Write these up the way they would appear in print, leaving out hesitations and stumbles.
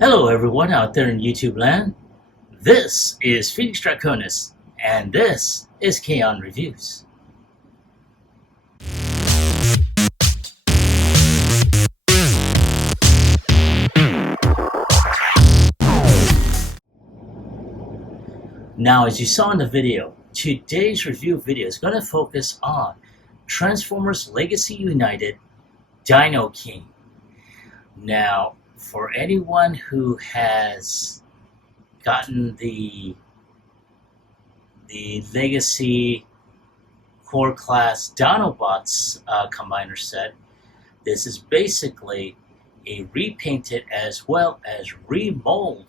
Hello everyone out there in YouTube land. This is Phoenix Draconis, and this is Kaon Reviews. Now, as you saw in the video, today's review video is going to focus on Transformers Legacy United Dinoking. Now, for anyone who has gotten the Legacy Core Class Dinobots combiner set, this is basically a repainted as well as remold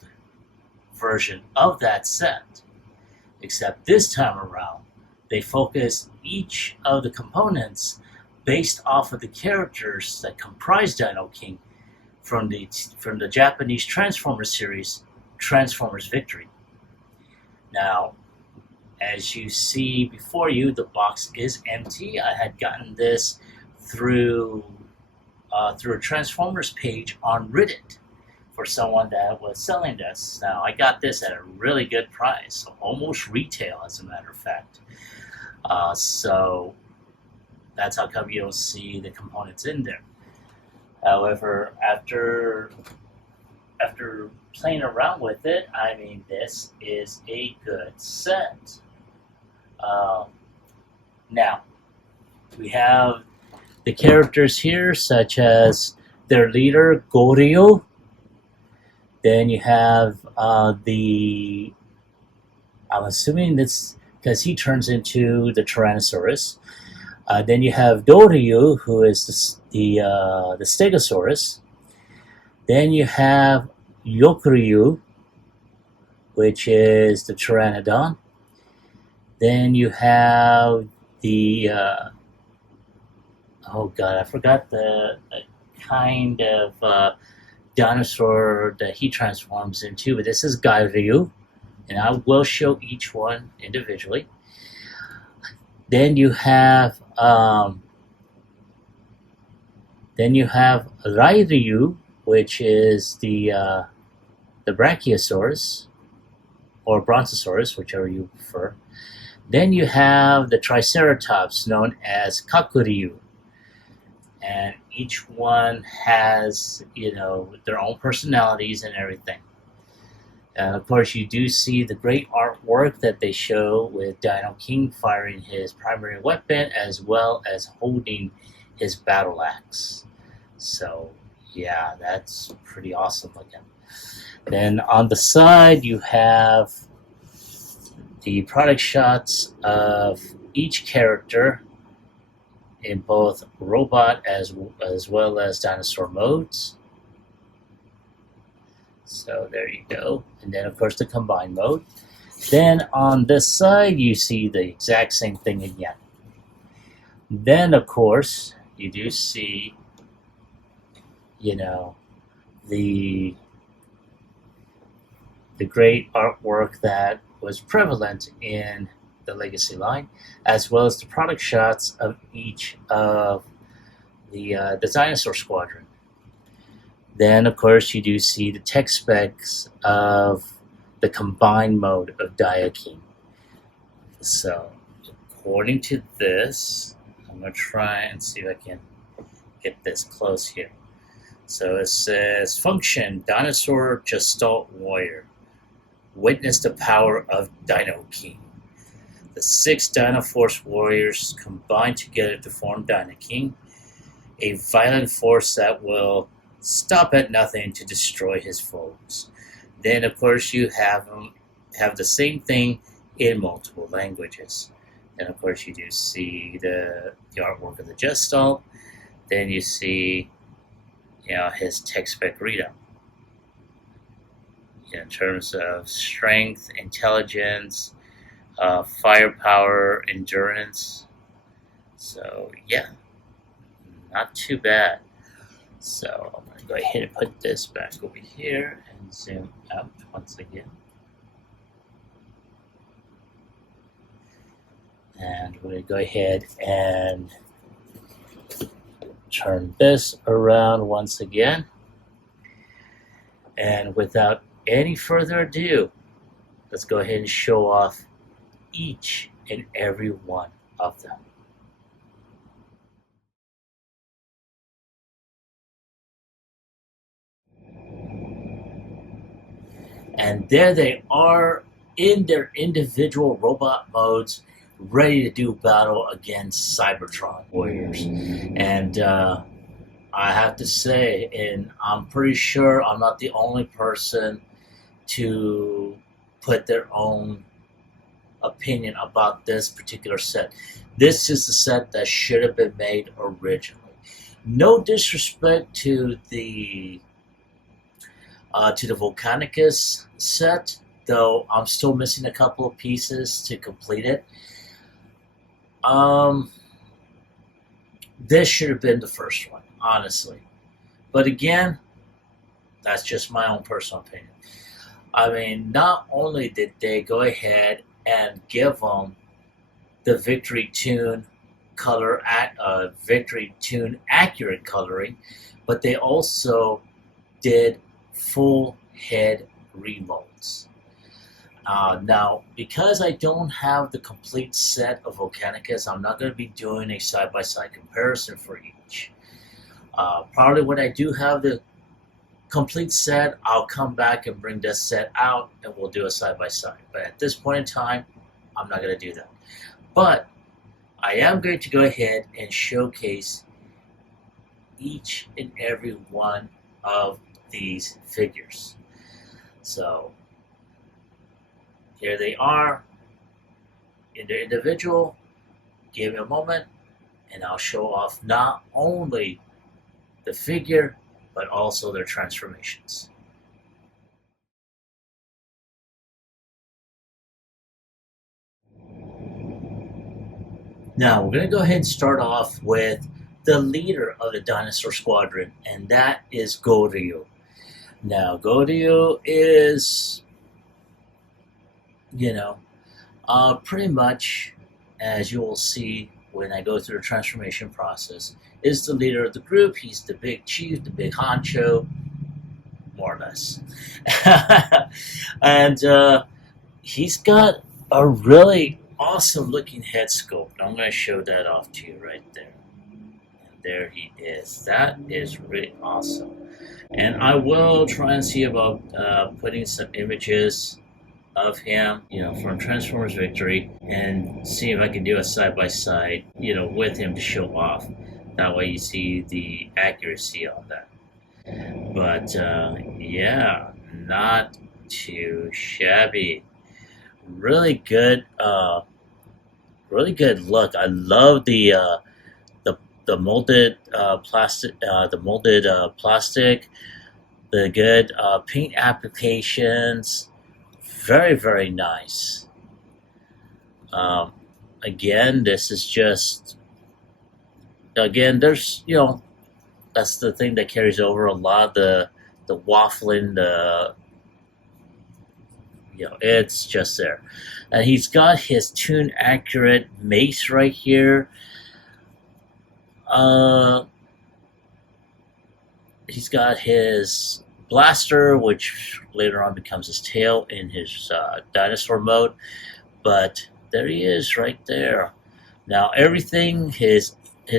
version of that set. Except this time around, they focus each of the components based off of the characters that comprise Dinoking from the Japanese Transformers series, Transformers Victory. Now, as you see before you, the box is empty. I had gotten this through a Transformers page on Reddit for someone that was selling this. Now, I got this at a really good price, so almost retail, as a matter of fact. So that's how come you don't see the components in there. However, after playing around with it, I mean, this is a good set. Now, we have the characters here, such as their leader, Goryo. Then you have I'm assuming this because he turns into the Tyrannosaurus. Then you have Doryu, who is the Stegosaurus. Then you have Yokuryu, which is the Pteranodon. Then you have the oh god, I forgot the kind of dinosaur that he transforms into, but this is Gairyu, and I will show each one individually. Then you have Rairyu, which is the Brachiosaurus or Brontosaurus, whichever you prefer. Then you have the Triceratops, known as Kakuryu, and each one has, their own personalities and everything. And of course, you do see the great artwork that they show with Dinoking firing his primary weapon as well as holding his battle axe. So, yeah, that's pretty awesome looking. Then on the side, you have the product shots of each character in both robot as well as dinosaur modes. So there you go. And then, of course, the combined mode. Then on this side, you see the exact same thing again. Then, of course, you do see, the great artwork that was prevalent in the Legacy line, as well as the product shots of each of the dinosaur squadron. Then, of course, you do see the tech specs of the combined mode of Dinoking. So, according to this, I'm going to try and see if I can get this close here. So it says, function, dinosaur gestalt warrior. Witness the power of Dinoking. The 6 Dinoforce warriors combine together to form Dinoking, a violent force that will stop at nothing to destroy his foes. Then, of course, you have the same thing in multiple languages. And, of course, you do see the artwork of the Gestalt. Then you see, his tech spec readout. In terms of strength, intelligence, firepower, endurance. So, yeah, not too bad. So I'm going to go ahead and put this back over here and zoom out once again. And we're going to go ahead and turn this around once again. And without any further ado, let's go ahead and show off each and every one of them. And there they are in their individual robot modes, ready to do battle against Cybertron warriors. And I have to say, and I'm pretty sure I'm not the only person to put their own opinion about this particular set. This is the set that should have been made originally. No disrespect to the Volcanicus set, though I'm still missing a couple of pieces to complete it. This should have been the first one, honestly. But again, that's just my own personal opinion. I mean, not only did they go ahead and give them the Victory Tune color at Victory Tune accurate coloring, but they also did full head remolds. Now, because I don't have the complete set of Volcanicus, I'm not going to be doing a side-by-side comparison for each. Probably when I do have the complete set, I'll come back and bring this set out and we'll do a side-by-side. But at this point in time, I'm not going to do that. But I am going to go ahead and showcase each and every one of these figures. So here they are in their individual. Give me a moment and I'll show off not only the figure but also their transformations. Now we're going to go ahead and start off with the leader of the Dinosaur Squadron, and that is Goryu. Now Goryu is, pretty much, as you will see when I go through the transformation process, is the leader of the group. He's the big chief, the big honcho, more or less. And he's got a really awesome looking head sculpt. I'm going to show that off to you right there. And there he is. That is really awesome. And I will try and see about putting some images of him, from Transformers Victory, and see if I can do a side-by-side, with him to show off. That way you see the accuracy on that. But yeah, not too shabby. Really good look. I love the molded plastic, the good paint applications. Very, very nice. Again, this is just, there's, that's the thing that carries over a lot of the waffling, it's just there. And he's got his tune accurate mace right here. He's got his blaster, which later on becomes his tail in his dinosaur mode. But there he is right there. Now everything, his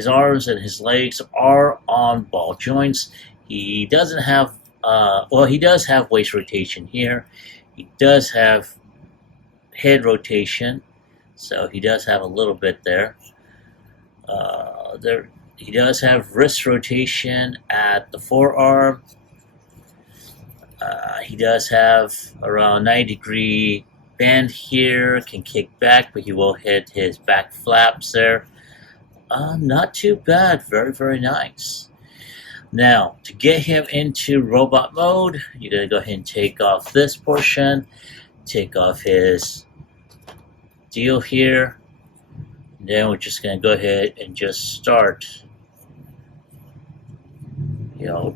arms and his legs are on ball joints. He doesn't have, he does have waist rotation here. He does have head rotation, so he does have a little bit there. He does have wrist rotation at the forearm. He does have around 90-degree bend here, can kick back, but he will hit his back flaps there. Not too bad, very, very nice. Now, to get him into robot mode, you're going to go ahead and take off this portion, take off his deal here, and then we're just going to go ahead and just start,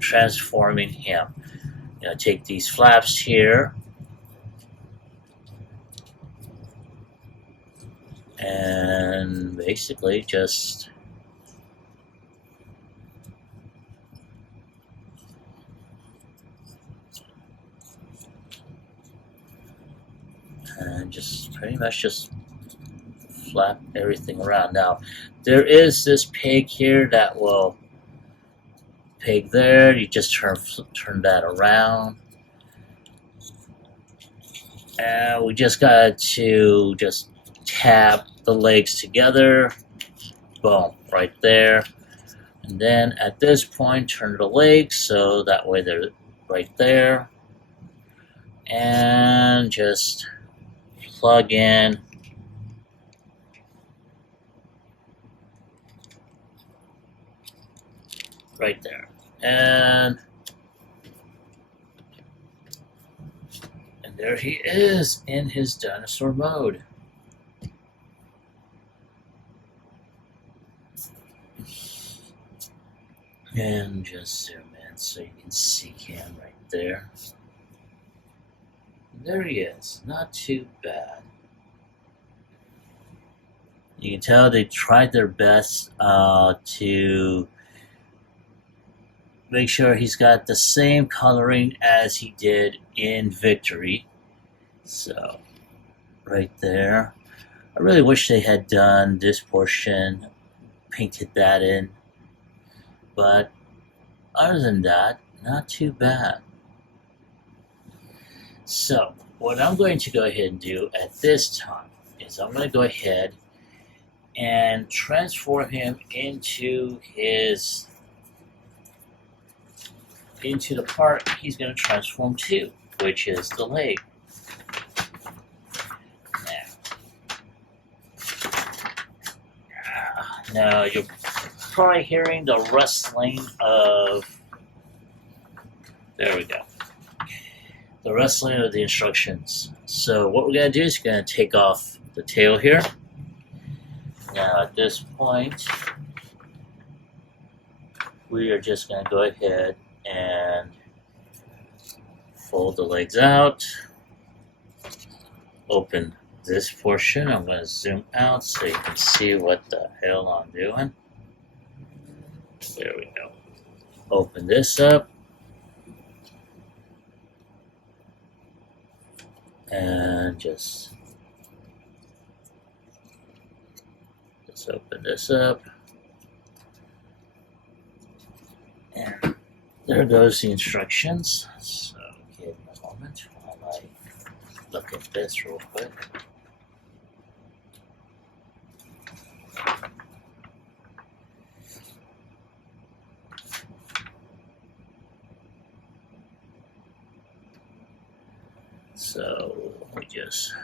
transforming him. Take these flaps here, and basically just and just pretty much just flap everything around. Now, there is this peg here that will peg there. You just turn that around, and we just got to just tap the legs together. Boom, right there. And then at this point, turn the legs so that way they're right there, and just plug in right there. And there he is in his dinosaur mode. And just zoom in so you can see him right there. There he is. Not too bad. You can tell they tried their best to make sure he's got the same coloring as he did in Victory. So, right there. I really wish they had done this portion, painted that in. But other than that, not too bad. So, what I'm going to go ahead and do at this time is I'm going to go ahead and transform him into the part he's going to transform to, which is the leg. Now you're probably hearing the rustling of, there we go, the rustling of the instructions. So what we're going to do is we're going to take off the tail here. Now at this point, we are just going to go ahead and fold the legs out, open this portion. I'm going to zoom out so you can see what the hell I'm doing. There we go. Open this up. And just open this up. And there goes the instructions. So give me a moment while I look at this real quick. So we just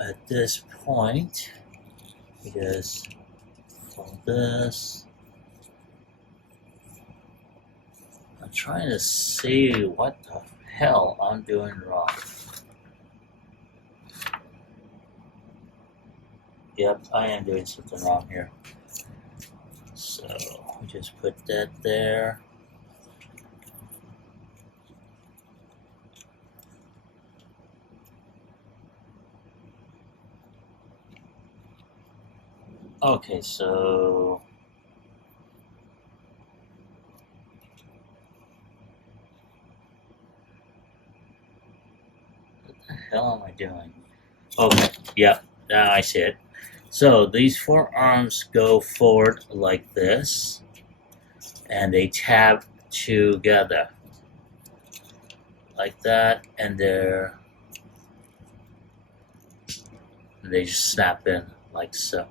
at this point, we just fold this. I'm trying to see what the hell I'm doing wrong. Yep, I am doing something wrong here. So we just put that there. Okay, so what the hell am I doing? Okay, yep, now I see it. So these forearms go forward like this, and they tap together like that, and they just snap in like so.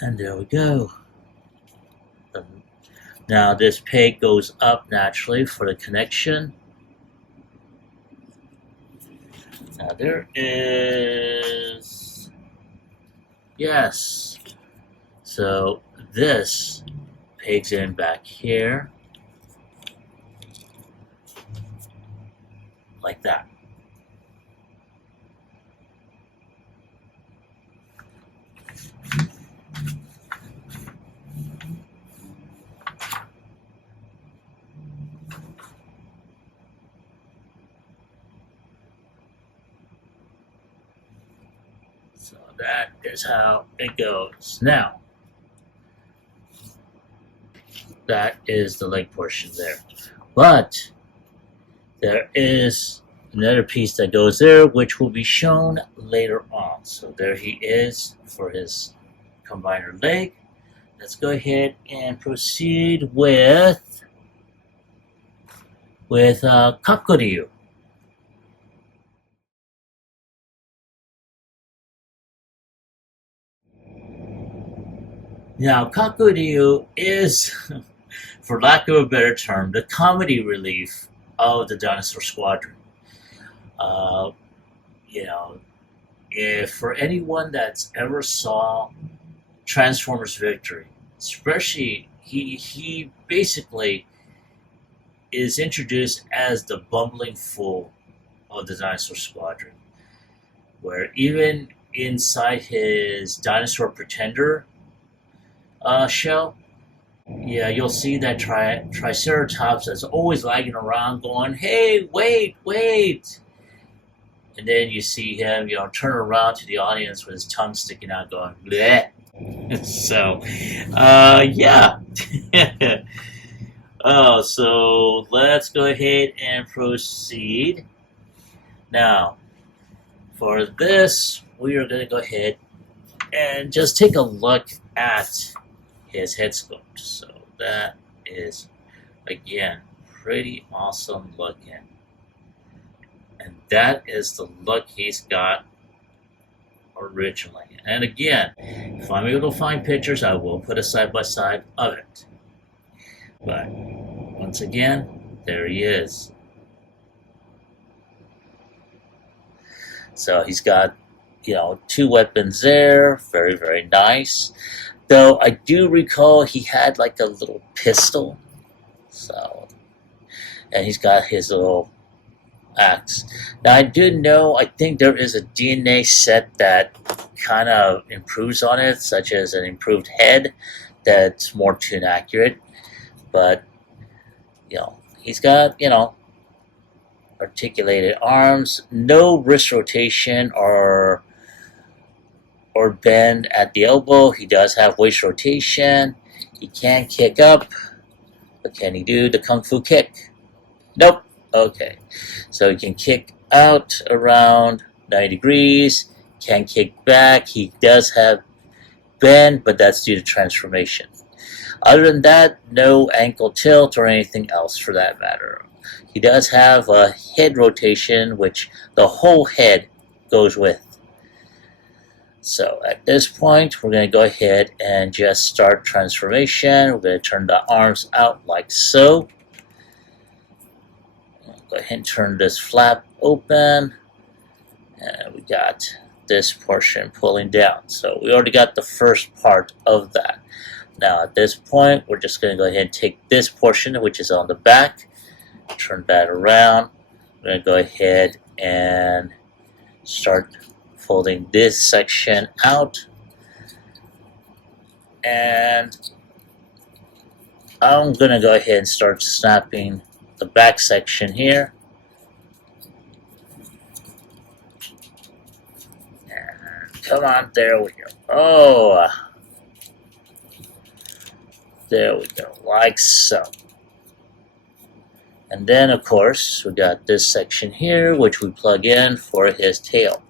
And there we go. Now this peg goes up naturally for the connection. Now there is, yes. So this pigs in back here, like that. So that is how it goes. Now, that is the leg portion there. But there is another piece that goes there, which will be shown later on. So there he is for his combiner leg. Let's go ahead and proceed with Kakuryu. Now, Kakuryu is, for lack of a better term, the comedy relief of the Dinosaur Squadron. Uh, you know, if for anyone that's ever saw Transformers Victory, especially he basically is introduced as the bumbling fool of the Dinosaur Squadron, where even inside his Dinosaur Pretender show, yeah, you'll see that Triceratops is always lagging around going, hey, wait, wait. And then you see him, turn around to the audience with his tongue sticking out going, bleh. So, yeah. Oh, so let's go ahead and proceed. Now, for this, we are going to go ahead and just take a look at his head sculpt. So that is, again, pretty awesome looking. And that is the look he's got originally. And again, if I'm able to find pictures, I will put a side-by-side of it. But once again, there he is. So he's got, two weapons there. Very, very nice. Though I do recall he had like a little pistol. So, and he's got his little axe. Now I do know, I think there is a DNA set that kind of improves on it, such as an improved head that's more tune accurate. But, he's got, articulated arms, no wrist rotation or bend at the elbow. He does have waist rotation. He can kick up, but can he do the Kung Fu kick? Nope. Okay. So he can kick out around 90 degrees, can kick back. He does have bend, but that's due to transformation. Other than that, no ankle tilt or anything else for that matter. He does have a head rotation, which the whole head goes with. So at this point, we're going to go ahead and just start transformation. We're going to turn the arms out like so. Go ahead and turn this flap open. And we got this portion pulling down. So we already got the first part of that. Now at this point, we're just going to go ahead and take this portion, which is on the back, turn that around. We're going to go ahead and start folding this section out. And I'm going to go ahead and start snapping the back section here. And come on, there we go. Oh, there we go, like so. And then, of course, we got this section here, which we plug in for his tail.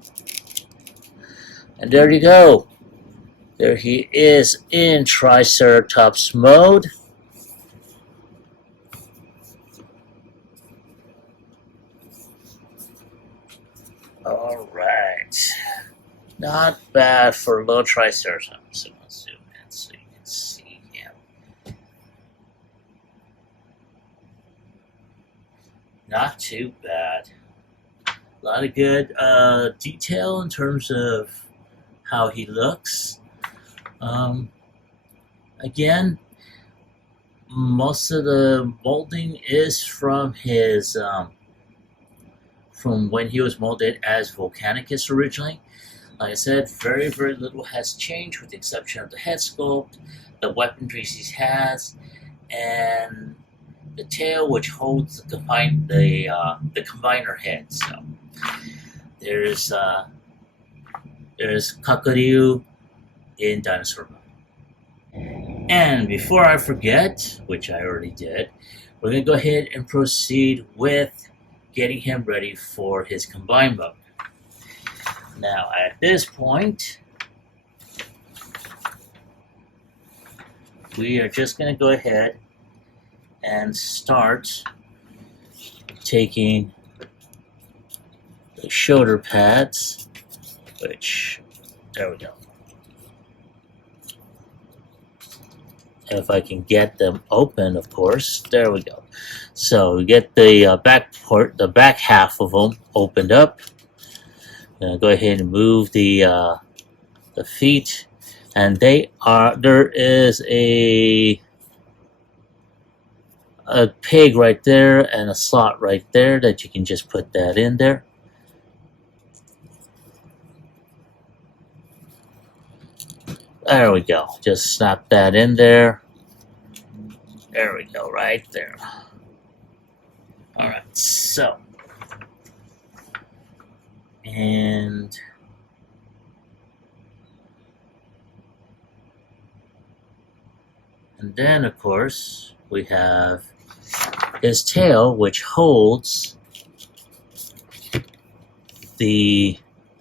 And there you go. There he is in Triceratops mode. All right. Not bad for low Triceratops. So let's zoom in so you can see him. Not too bad. A lot of good detail in terms of how he looks. Again, Most of the molding is from his from when he was molded as Volcanicus originally. Like I said, very little has changed with the exception of the head sculpt, the weaponry he has, and the tail, which holds the combiner head. So there's Kakaryu in dinosaur mode. And before I forget, which I already did, we're gonna go ahead and proceed with getting him ready for his combine mode. Now at this point, we are just going to go ahead and start taking the shoulder pads, which, there we go. If I can get them open, of course, there we go. So we get the back half of them opened up. Go ahead and move the feet, and there is a peg right there and a slot right there that you can just put that in there. There we go. Just snap that in there. There we go, right there. All right, so. And then, of course, we have his tail, which holds the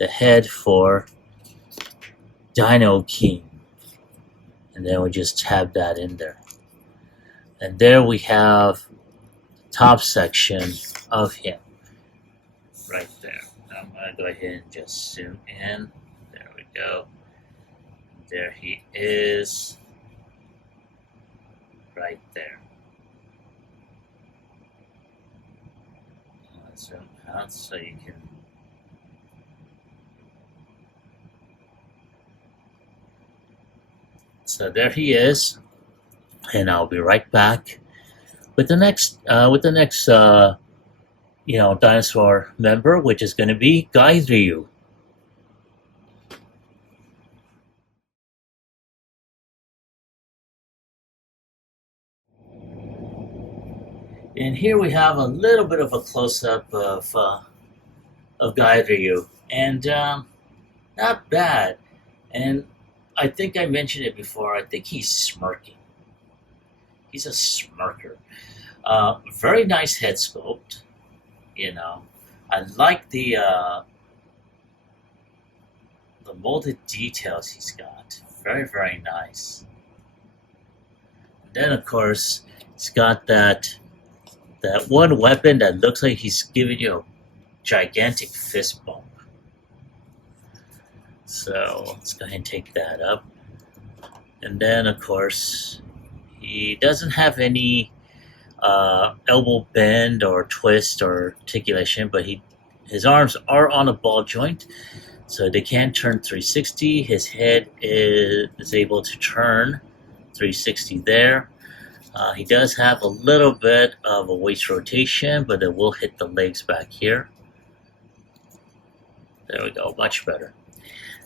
head for Dinoking. And then we just tab that in there. And there we have the top section of him right there. I'm going to go ahead and just zoom in. There we go. There he is. Right there. Let's zoom out so you can. So there he is. And I'll be right back with the next dinosaur member, which is going to be Gairyu. And here we have a little bit of a close-up of Gairyu, and not bad. And I think I mentioned it before. I think he's smirking. He's a smirker. Very nice head sculpt. I like the molded details he's got. Very nice. And then of course he's got that one weapon that looks like he's giving you a gigantic fist bump. So let's go ahead and take that up. And then of course he doesn't have any elbow bend or twist or articulation, but his arms are on a ball joint, so they can turn 360. His head is able to turn 360 there. He does have a little bit of a waist rotation, but it will hit the legs back here. There we go, much better.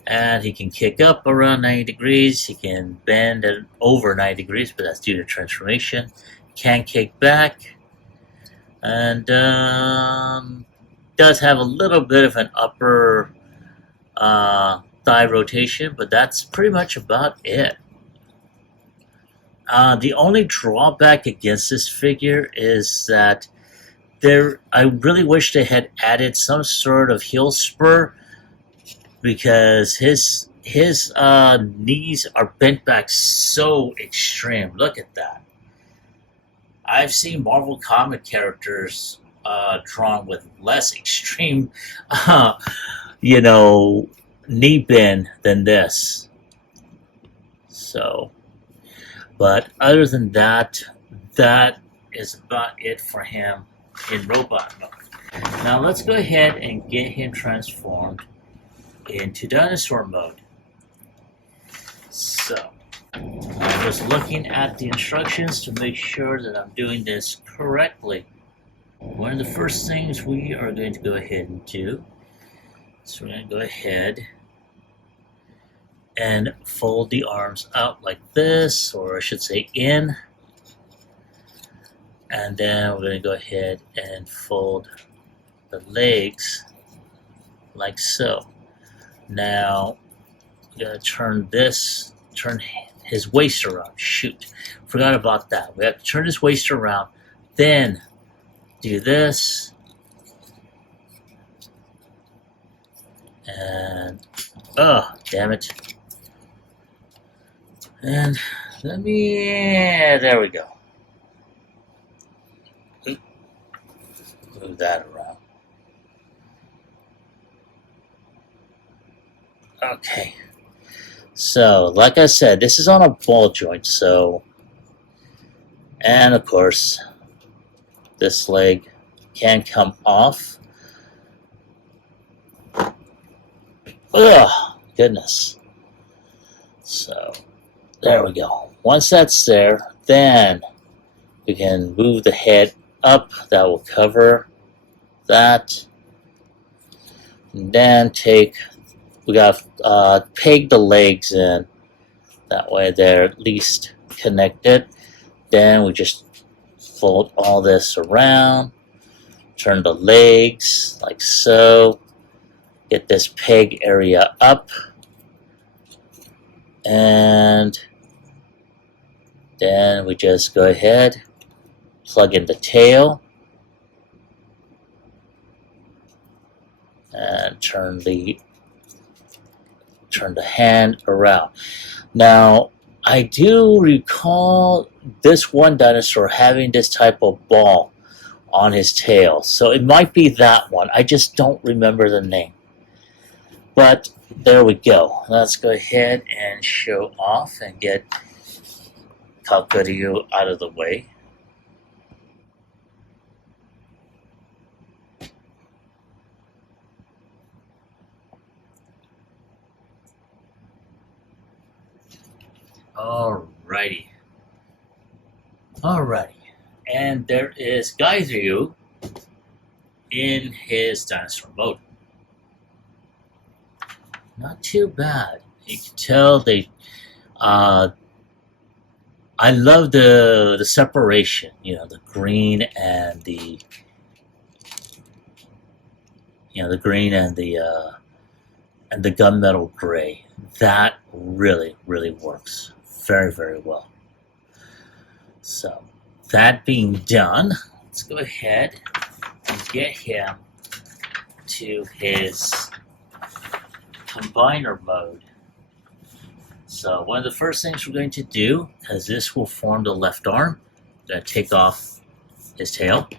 And he can kick up around 90 degrees. He can bend at over 90 degrees, but that's due to transformation. Can kick back, and does have a little bit of an upper thigh rotation, but that's pretty much about it. The only drawback against this figure is that I really wish they had added some sort of heel spur, because his knees are bent back so extreme. Look at that. I've seen Marvel comic characters drawn with less extreme, knee bend than this. So, but other than that, that is about it for him in robot mode. Now let's go ahead and get him transformed into dinosaur mode. So, I'm just looking at the instructions to make sure that I'm doing this correctly. One of the first things we are going to go ahead and do is we're going to go ahead and fold the arms out like this, or I should say in. And then we're going to go ahead and fold the legs like so. Now, we're going to turn his waist around. Shoot, forgot about that. We have to turn his waist around, then do this, and oh, damn it. And there we go. Move that around. Okay. So, like I said, this is on a ball joint, so, and of course, this leg can come off. Ugh, goodness. So, there we go. Once that's there, then we can move the head up. That will cover that. And then we got to peg the legs in. That way they're at least connected. Then we just fold all this around. Turn the legs like so. Get this peg area up. And then we just go ahead, plug in the tail, and turn the hand around. Now, I do recall this one dinosaur having this type of ball on his tail, so it might be that one. I just don't remember the name. But there we go. Let's go ahead and show off and get Kalkaryu out of the way. Alrighty. And there is Gairyu in his dinosaur mode. Not too bad. You can tell they. I love the separation. You know, the green and the. The green and the gunmetal gray. That really, really works very, very well. So, that being done, let's go ahead and get him to his combiner mode. So one of the first things we're going to do, because this will form the left arm, I'm going to take off his tail.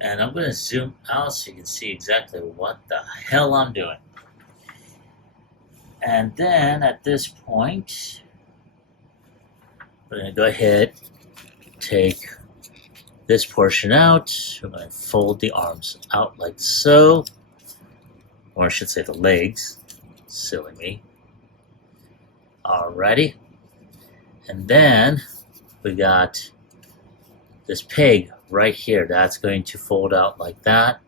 And I'm going to zoom out so you can see exactly what the hell I'm doing. And then at this point, we're going to go ahead, take this portion out. We're going to fold the arms out like so. Or I should say the legs. Silly me. Alrighty. And then we got this peg right here. That's going to fold out like that.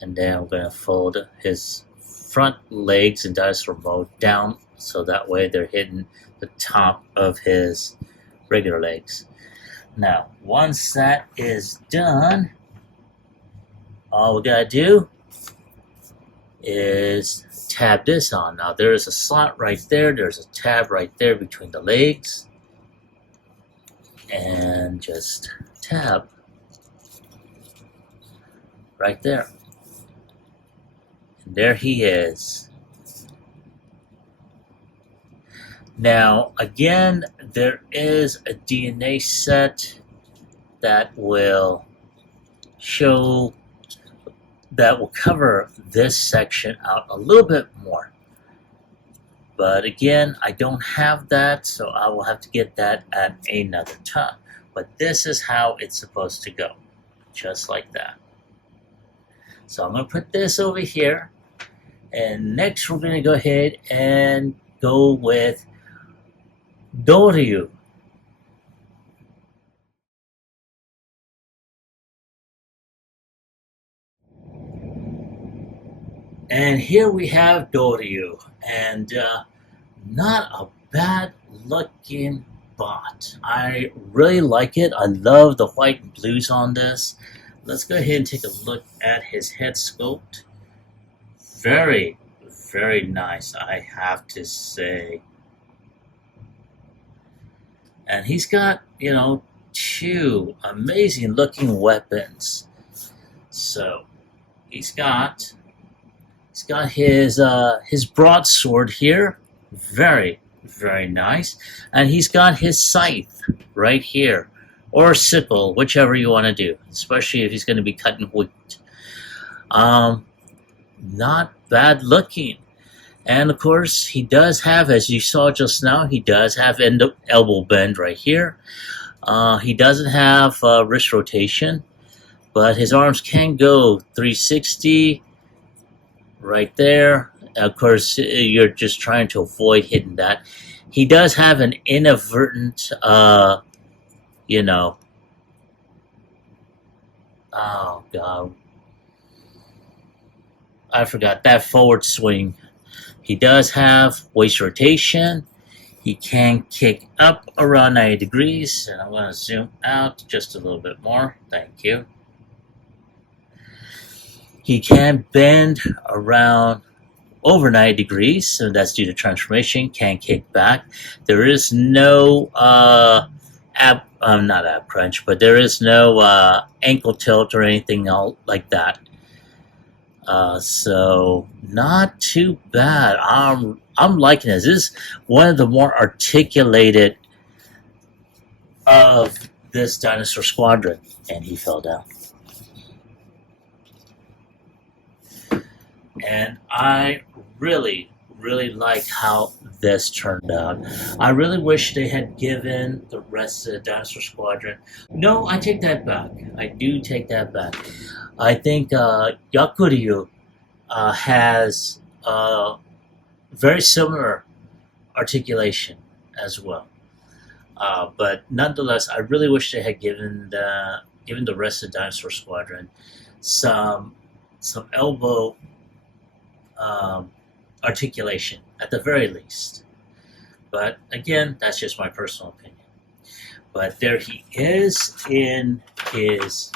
And then we're going to fold his front legs in dinosaur mode down so that way they're hitting the top of his regular legs. Now, once that is done, all we gotta do is tab this on. Now, there is a slot right there. There's a tab right there between the legs. And just tab right there. And there he is. Now, again, there is a DNA set that will cover this section out a little bit more. But again, I don't have that, so I will have to get that at another time. But this is how it's supposed to go, just like that. So I'm going to put this over here, and next we're going to go ahead and go with Doryu. And here we have Doryu, and not a bad looking bot. I really like it. I love the white and blues on this. Let's go ahead and take a look at his head sculpt. Very, very nice, I have to say. And he's got, two amazing looking weapons. So he's got his broadsword here, very, very nice, and he's got his scythe right here, or sickle, whichever you want to do, especially if he's going to be cutting wheat. Not bad looking. And of course, he does have, as you saw just now, he does have elbow bend right here. He doesn't have wrist rotation, but his arms can go 360 right there. Of course, you're just trying to avoid hitting that. He does have an inadvertent, oh God, I forgot that forward swing. He does have waist rotation. He can kick up around 90 degrees. And I'm going to zoom out just a little bit more. Thank you. He can bend around over 90 degrees, so that's due to transformation. Can kick back. There is no not ab crunch, but there is no ankle tilt or anything like that. So not too bad. I'm liking this. This is one of the more articulated of this dinosaur squadron, and he fell down. And I really, really like how this turned out. I really wish they had given the rest of the dinosaur squadron. No, I take that back. I do take that back. I think Yakuryu has very similar articulation as well. But nonetheless, I really wish they had given the rest of the dinosaur squadron some elbow articulation at the very least. But again, that's just my personal opinion. But there he is in his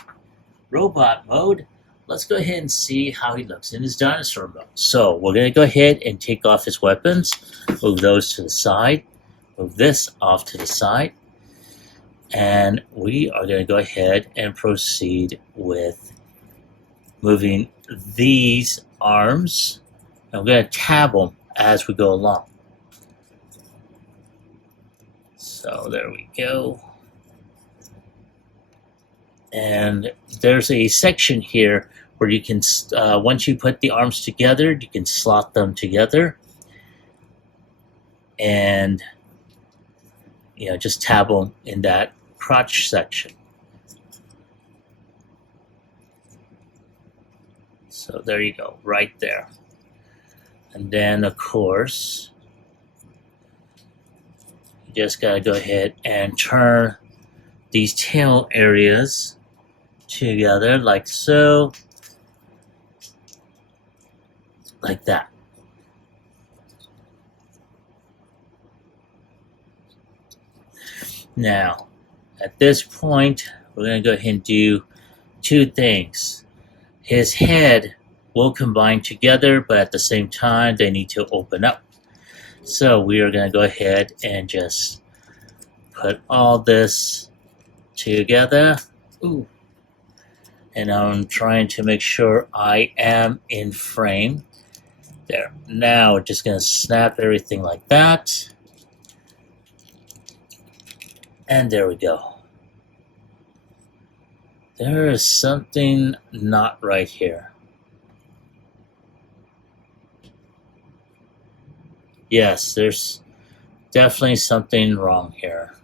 robot mode. Let's go ahead and see how he looks in his dinosaur mode. So we're going to go ahead and take off his weapons, move those to the side, move this off to the side, and we are going to go ahead and proceed with moving these arms. And we're going to tab them as we go along. So there we go. And there's a section here where you can, once you put the arms together, you can slot them together. And, just tab them in that crotch section. So there you go, right there. And then, of course, you just got to go ahead and turn these tail areas together like so, like that. Now, at this point, we're going to go ahead and do two things. His head will combine together, but at the same time, they need to open up. So we are going to go ahead and just put all this together. Ooh. And I'm trying to make sure I am in frame. There. Now we're just going to snap everything like that. And there we go. There is something not right here. Yes, there's definitely something wrong here.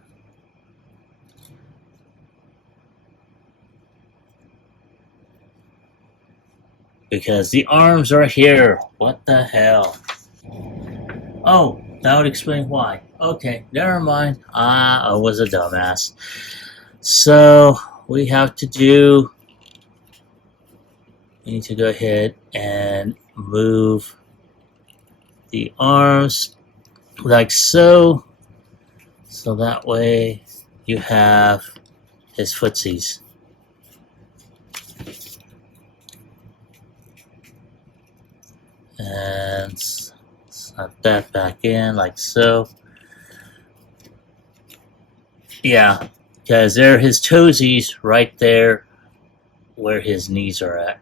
Because the arms are here. What the hell? Oh, That would explain why. Okay, never mind. I was a dumbass. So we have to do. We need to go ahead and move the arms like so. So that way you have his footsies. And slap that back in like so. Yeah, because there are his toesies right there where his knees are at.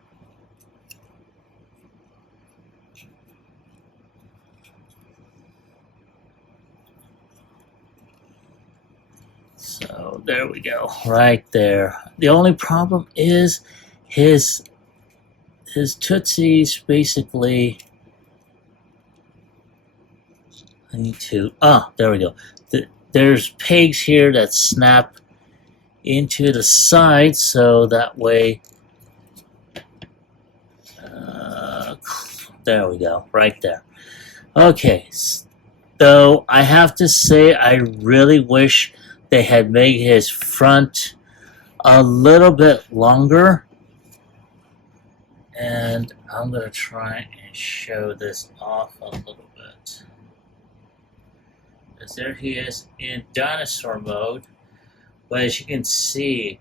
So there we go, right there. The only problem is his tootsies basically. I need to. There we go. There's pegs here that snap into the side, so that way. There we go, right there. Okay, so I have to say I really wish they had made his front a little bit longer. And I'm going to try and show this off a little bit. Because there he is in dinosaur mode. But as you can see,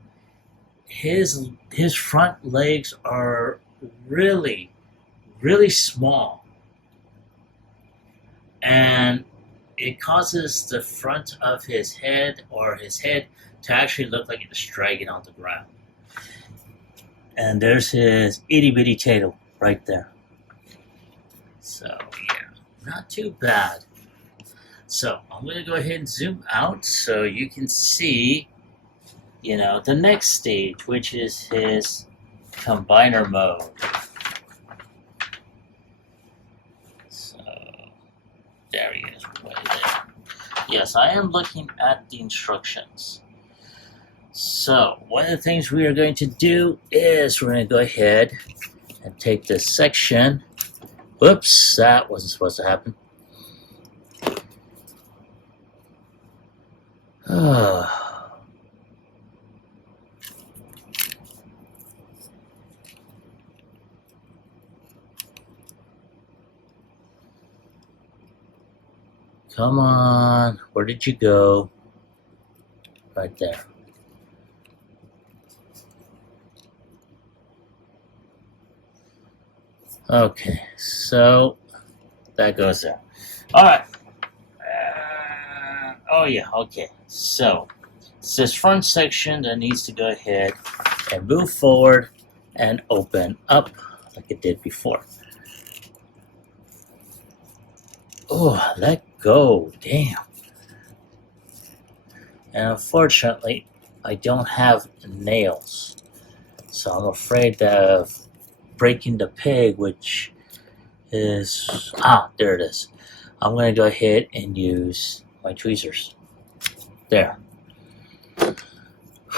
his front legs are really, really small. And it causes the front of his head or his head to actually look like it's dragging on the ground. And there's his itty bitty tail right there. So yeah, not too bad. So I'm gonna go ahead and zoom out so you can see, the next stage, which is his combiner mode. So there he is, right there. Yes, I am looking at the instructions. So one of the things we are going to do is we're going to go ahead and take this section. Whoops, that wasn't supposed to happen. Come on, where did you go? Right there. Okay, so that goes there. All right. Oh yeah, okay. So it's this front section that needs to go ahead and move forward and open up like it did before. Oh, let go. Damn. And unfortunately, I don't have nails. So I'm afraid of breaking the peg, which is... there it is. I'm going to go ahead and use my tweezers. There.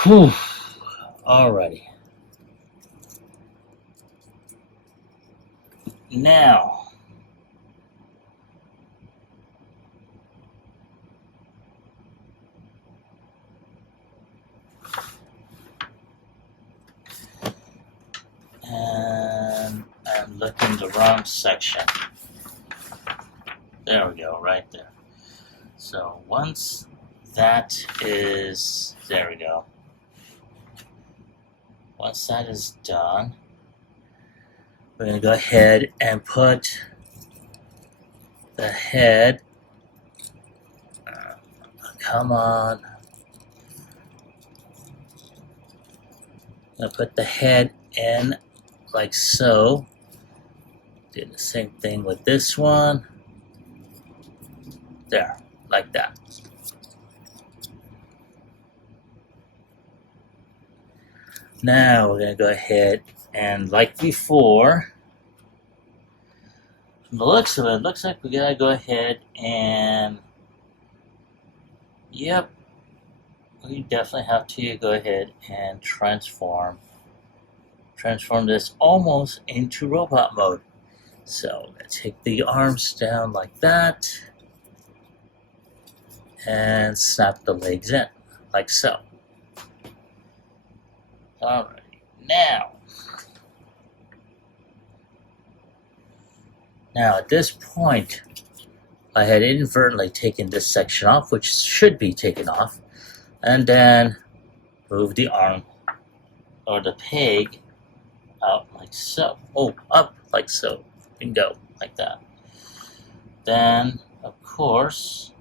Whew. Alrighty. Now... and I'm looking the wrong section. There we go, right there. So once that is, there we go. Once that is done, we're going to go ahead and put the head, come on. I'm going to put the head in like so. Do the same thing with this one. There, like that. Now we're going to go ahead and, like before, from the looks of it, looks like we got to go ahead and, yep, we definitely have to go ahead and transform this almost into robot mode. So let's take the arms down like that. and snap the legs in, like so. Alright, now at this point, I had inadvertently taken this section off, which should be taken off, and then move the arm or the peg out like so. Oh, up like so. Bingo, like that. Then, of course,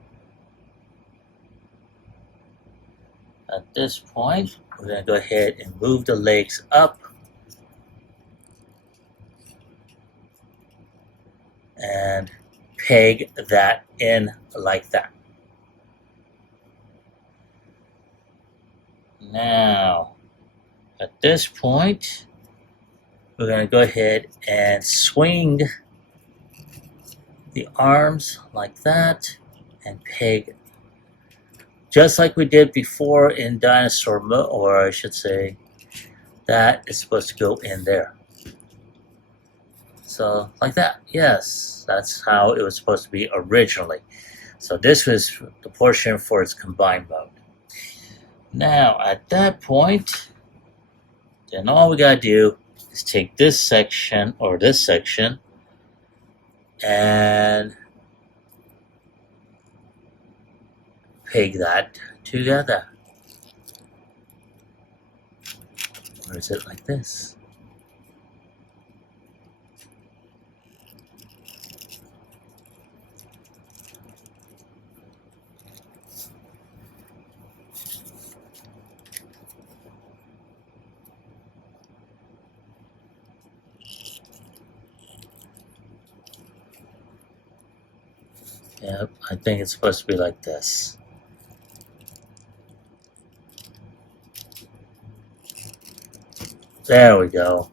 at this point, we're going to go ahead and move the legs up and peg that in like that. Now, at this point, we're going to go ahead and swing the arms like that and peg just like we did before in dinosaur mode, or I should say that is supposed to go in there. So like that, yes, that's how it was supposed to be originally. So this was the portion for its combined mode. Now at that point, then all we gotta do is take this section or this section and peg that together. Or is it like this? Yep, I think it's supposed to be like this. There we go.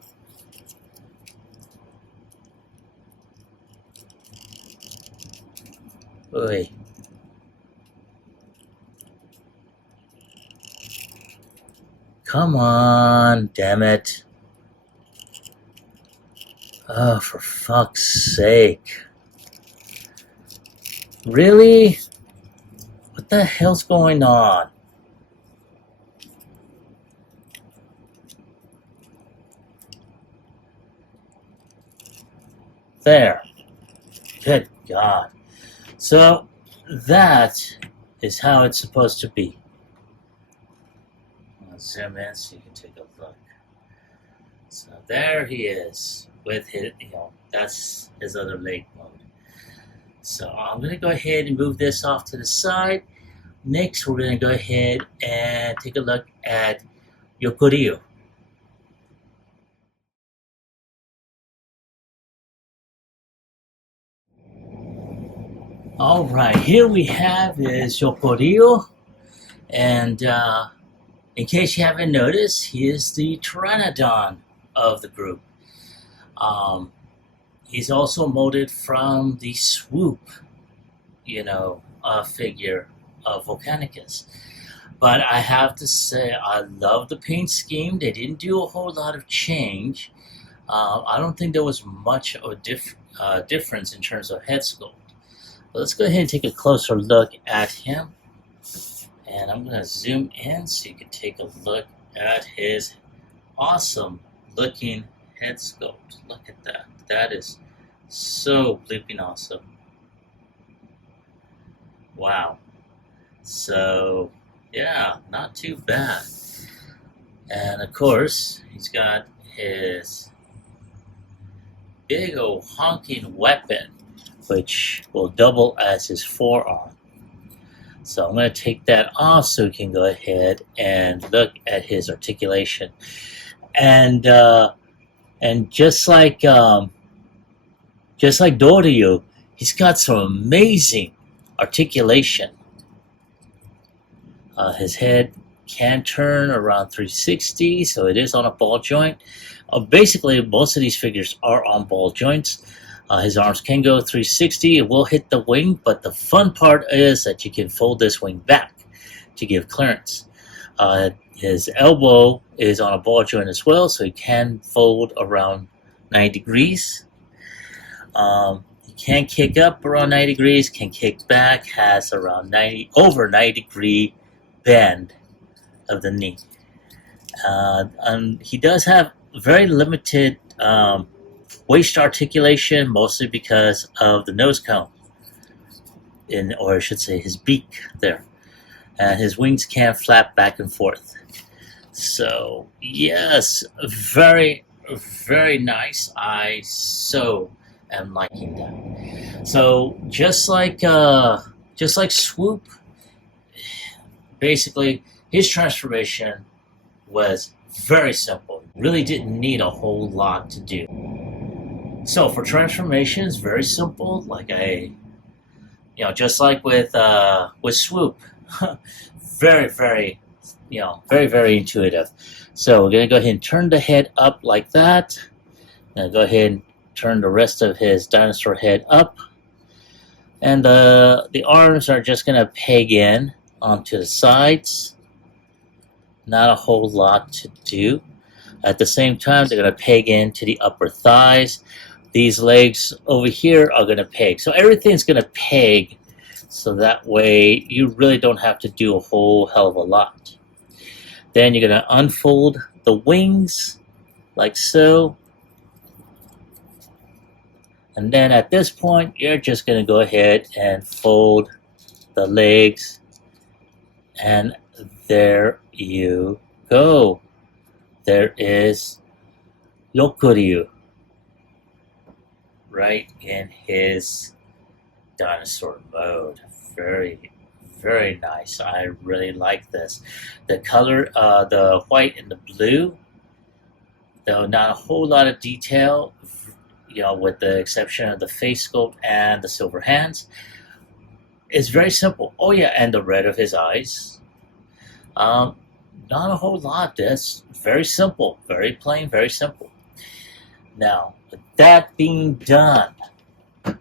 Oy. Come on, damn it. Oh, for fuck's sake. Really? What the hell's going on? There. Good God. So, that is how it's supposed to be. I'll zoom in so you can take a look. So there he is with his, that's his other leg mode. So I'm going to go ahead and move this off to the side. Next, we're going to go ahead and take a look at Yokoryu. Alright, here we have is Yokoryu. And in case you haven't noticed, he is the Pteranodon of the group. He's also molded from the swoop, figure of Volcanicus. But I have to say, I love the paint scheme. They didn't do a whole lot of change. I don't think there was much of a difference in terms of head sculpt. But let's go ahead and take a closer look at him. And I'm going to zoom in so you can take a look at his awesome looking head sculpt. Look at that. That is so bleeping awesome. Wow. So, yeah, not too bad. And of course, he's got his big old honking weapon, which will double as his forearm. So I'm going to take that off so we can go ahead and look at his articulation. And just like Doryu, he's got some amazing articulation. His head can turn around 360, so it is on a ball joint. Basically, most of these figures are on ball joints. His arms can go 360. It will hit the wing, but the fun part is that you can fold this wing back to give clearance. His elbow is on a ball joint as well, so he can fold around 90 degrees. He can kick up around 90 degrees, can kick back, has around over 90-degree bend of the knee. And he does have very limited waist articulation, mostly because of the nose cone, or I should say his beak there. And his wings can flap back and forth. So, yes, very, very nice. I so am liking that. So, just like Swoop, basically, his transformation was very simple. Really didn't need a whole lot to do. So for transformations, very simple. Just like with Swoop, very, very, very, very intuitive. So we're gonna go ahead and turn the head up like that. Now go ahead and turn the rest of his dinosaur head up, and the arms are just gonna peg in onto the sides. Not a whole lot to do. At the same time, they're going to peg into the upper thighs. These legs over here are going to peg. So everything's going to peg, so that way you really don't have to do a whole hell of a lot. Then you're going to unfold the wings, like so. And then at this point, you're just going to go ahead and fold the legs, and there you go. There is Yokuryu right in his dinosaur mode. Very, very nice. I really like this. The color, the white and the blue, though not a whole lot of detail, with the exception of the face sculpt and the silver hands, is very simple. Oh yeah, and the red of his eyes. Not a whole lot. That's very simple, very plain, very simple. Now, with that being done, we're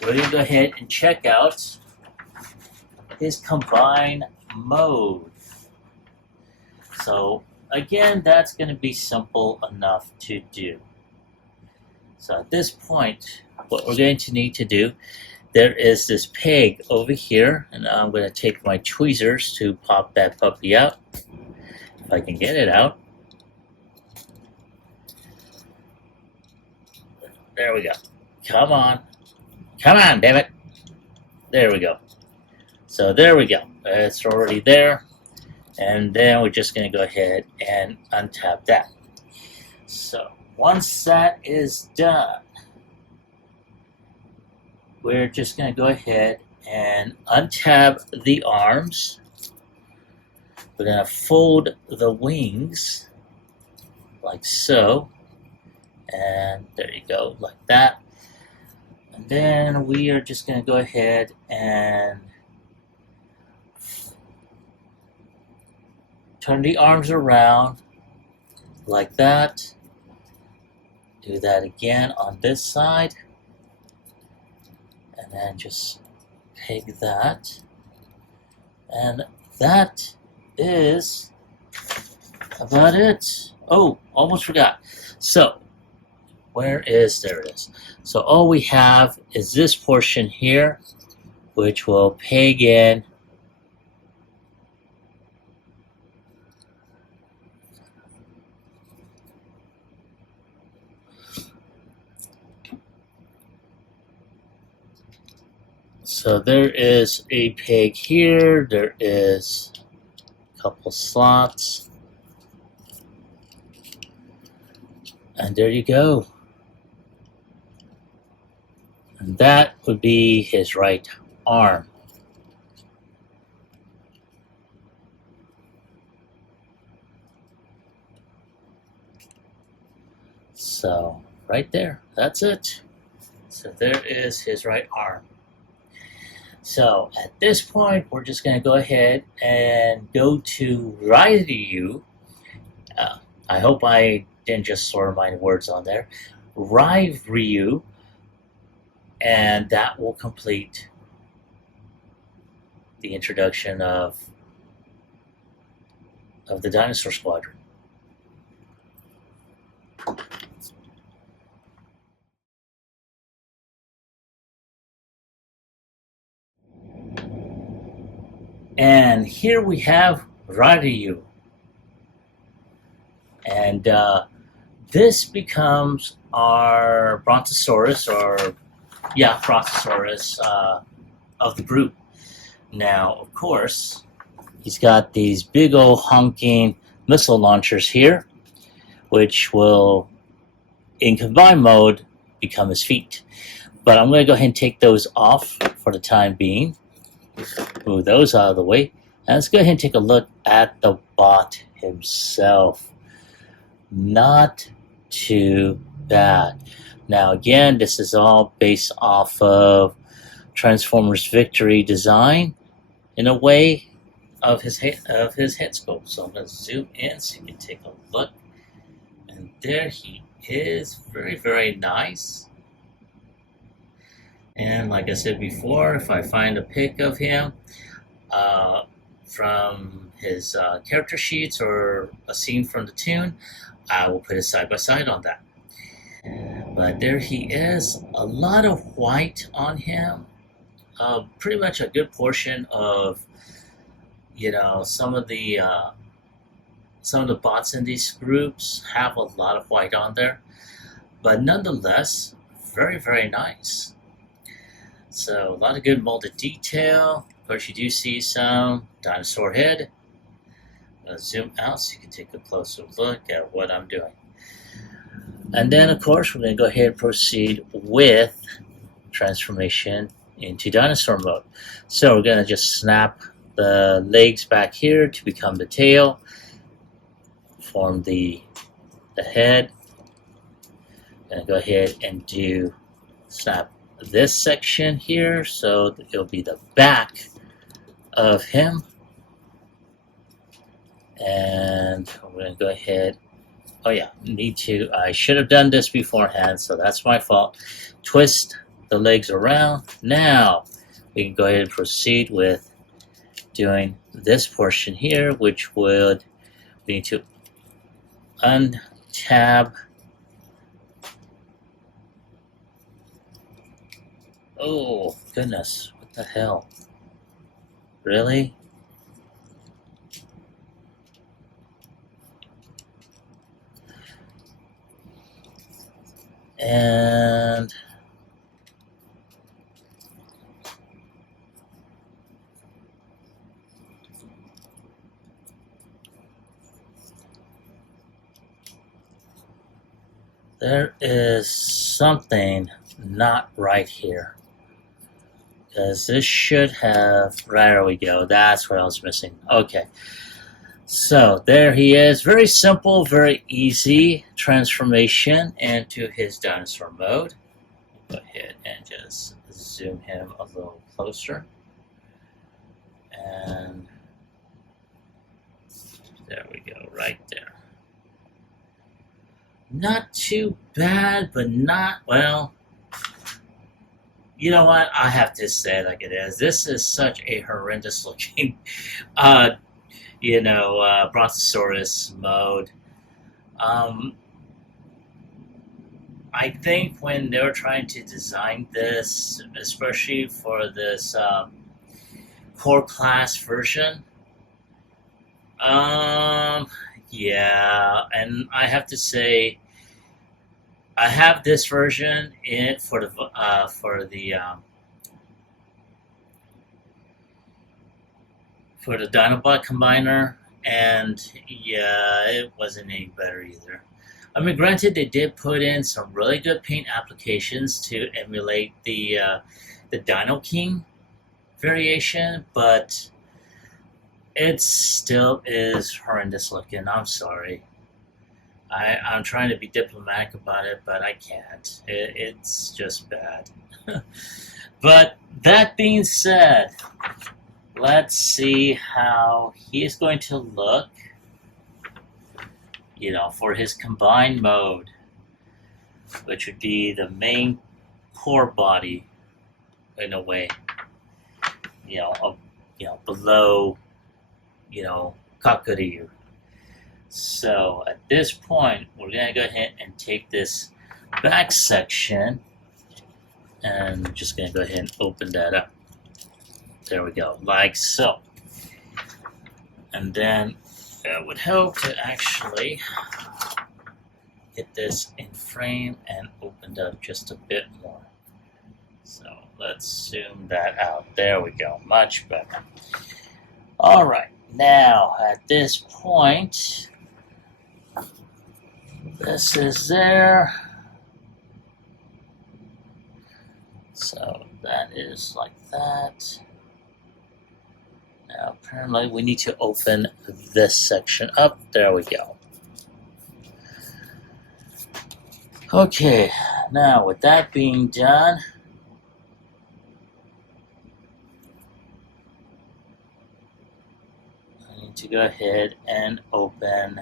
going to go ahead and check out his combine mode. So, again, that's going to be simple enough to do. So at this point, what we're going to need to do, there is this peg over here, and I'm going to take my tweezers to pop that puppy out, if I can get it out. There we go. Come on, damn it. There we go. So there we go. It's already there, and then we're just going to go ahead and untap that. So once that is done, we're just going to go ahead and untab the arms. We're going to fold the wings like so. And there you go, like that. And then we are just going to go ahead and turn the arms around like that. Do that again on this side. And then just peg that. And that is about it. Oh, almost forgot. So, there it is. So all we have is this portion here, which will peg in so there is a peg here, there is a couple slots, and there you go. And that would be his right arm. So, right there, that's it. So there is his right arm. So, at this point, we're just going to go ahead and go to Ryu. I hope I didn't just slur my words on there. Ryu. And that will complete the introduction of the Dinosaur Squadron. And here we have Ryu. And this becomes our Brontosaurus, Brontosaurus of the group. Now, of course, he's got these big old honking missile launchers here, which will, in combined mode, become his feet. But I'm going to go ahead and take those off for the time being. Move those out of the way. And let's go ahead and take a look at the bot himself. Not too bad. Now again, this is all based off of Transformers Victory design in a way of his head sculpt. So I'm going to zoom in so you can take a look. And there he is. Very, very nice. And like I said before, if I find a pic of him from his character sheets or a scene from the tune, I will put it side by side on that. But there he is. A lot of white on him. Pretty much a good portion of, some of the bots in these groups have a lot of white on there. But nonetheless, very, very nice. So a lot of good molded detail. Of course, you do see some dinosaur head. I'm going to zoom out so you can take a closer look at what I'm doing. And then, of course, we're going to go ahead and proceed with transformation into dinosaur mode. So we're going to just snap the legs back here to become the tail, form the head, and go ahead and snap this section here, so it'll be the back of him. And we're going to go ahead. Oh yeah, I should have done this beforehand, so that's my fault. Twist the legs around. Now we can go ahead and proceed with doing this portion here, which we need to untab. Oh, goodness. What the hell? Really? And there is something not right here. Because this should have, there we go, that's what I was missing. Okay, so there he is. Very simple, very easy transformation into his dinosaur mode. Go ahead and just zoom him a little closer. And there we go, right there. Not too bad, but not, well, you know what? I have to say it like it is. This is such a horrendous looking, Brontosaurus mode. I think when they were trying to design this, especially for this core class version, yeah, and I have to say, I have this version for the Dinobot combiner, and yeah, it wasn't any better either. I mean, granted, they did put in some really good paint applications to emulate the Dinoking variation, but it still is horrendous looking. I'm sorry. I'm trying to be diplomatic about it, but I can't. It's just bad. But that being said, let's see how he's going to look, for his combined mode, which would be the main core body, in a way, below, Kakuryu. So at this point, we're going to go ahead and take this back section, and I'm just going to go ahead and open that up. There we go, like so. And then it would help to actually get this in frame and opened up just a bit more. So let's zoom that out. There we go, much better. All right, now at this point, this is there. So that is like that. Now apparently we need to open this section up. There we go. Okay, now with that being done, I need to go ahead and open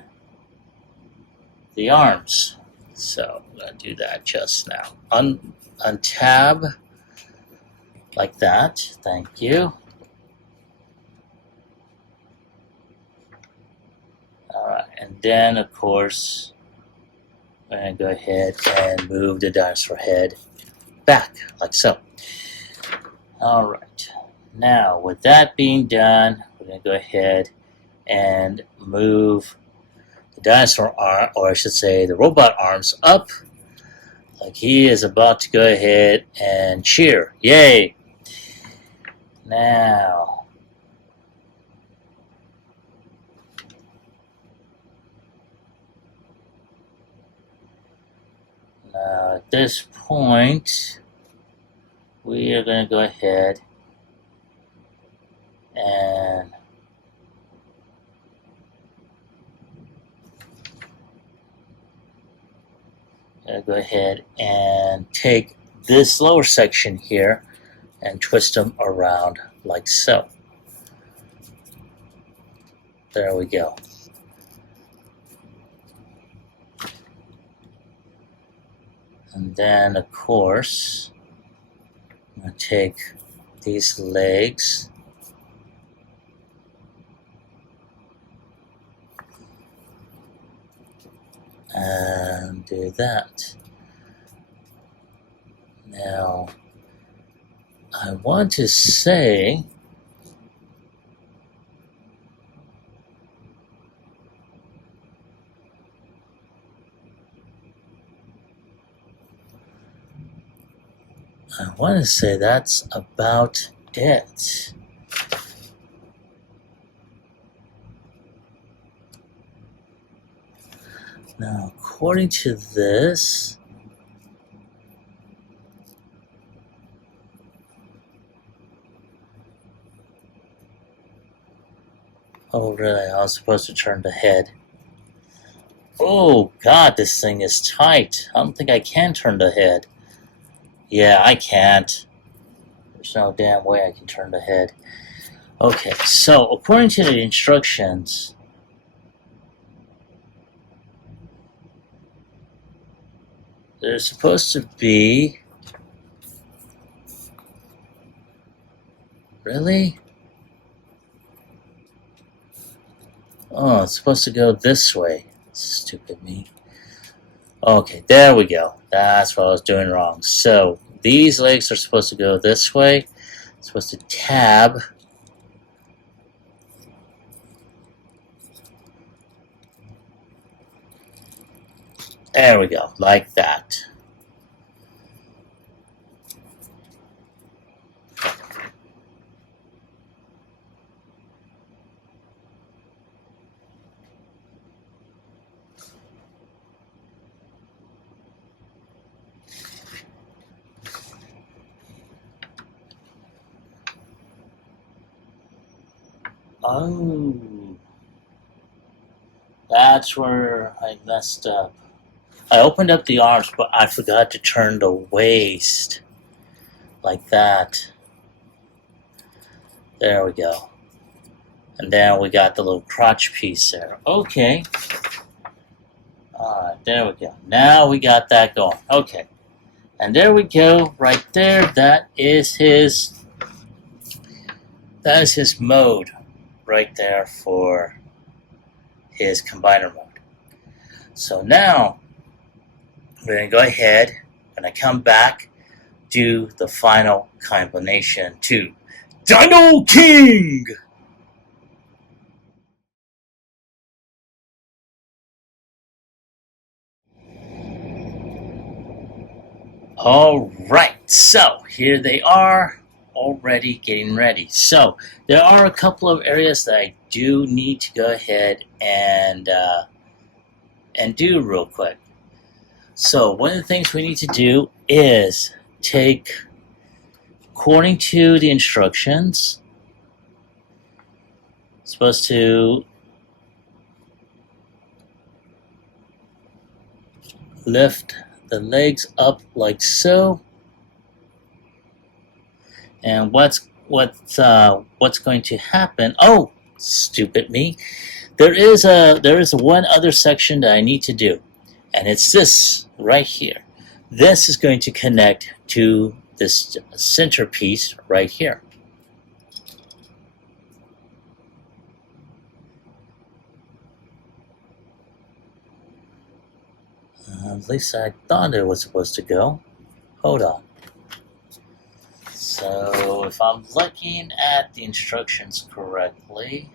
the arms. So I'm going to do that just now. Untab like that. Thank you. Alright, and then of course I'm going to go ahead and move the dinosaur head back, like so. Alright, now with that being done, we're going to go ahead and move the dinosaur arm, or I should say the robot arms up, like he is about to go ahead and cheer. Yay! Now, at this point, we are going to go ahead and take this lower section here and twist them around like so. There we go. And then, of course, I'm going to take these legs and do that. Now, I want to say that's about it. Now, according to this, oh really, I was supposed to turn the head. Oh god, this thing is tight. I don't think I can turn the head. Yeah, I can't. There's no damn way I can turn the head. Okay, so according to the instructions, there's supposed to be... Really? Oh, it's supposed to go this way. Stupid me. Okay, there we go. That's what I was doing wrong. So, these legs are supposed to go this way. It's supposed to tab. There we go, like that. Oh, that's where I messed up. I opened up the arms, but I forgot to turn the waist. Like that. There we go. And then we got the little crotch piece there. Okay. Alright, there we go. Now we got that going. Okay. And there we go, right there. That is his mode right there for his combiner mode. So now we're going to go ahead and I come back, do the final combination to Dinoking! All right, so here they are, already getting ready. So there are a couple of areas that I do need to go ahead and do real quick. So one of the things we need to do is take, according to the instructions, supposed to lift the legs up like so. And what's going to happen? Oh, stupid me! There is one other section that I need to do, and it's this right here. This is going to connect to this centerpiece right here. At least I thought it was supposed to go. Hold on. So if I'm looking at the instructions correctly,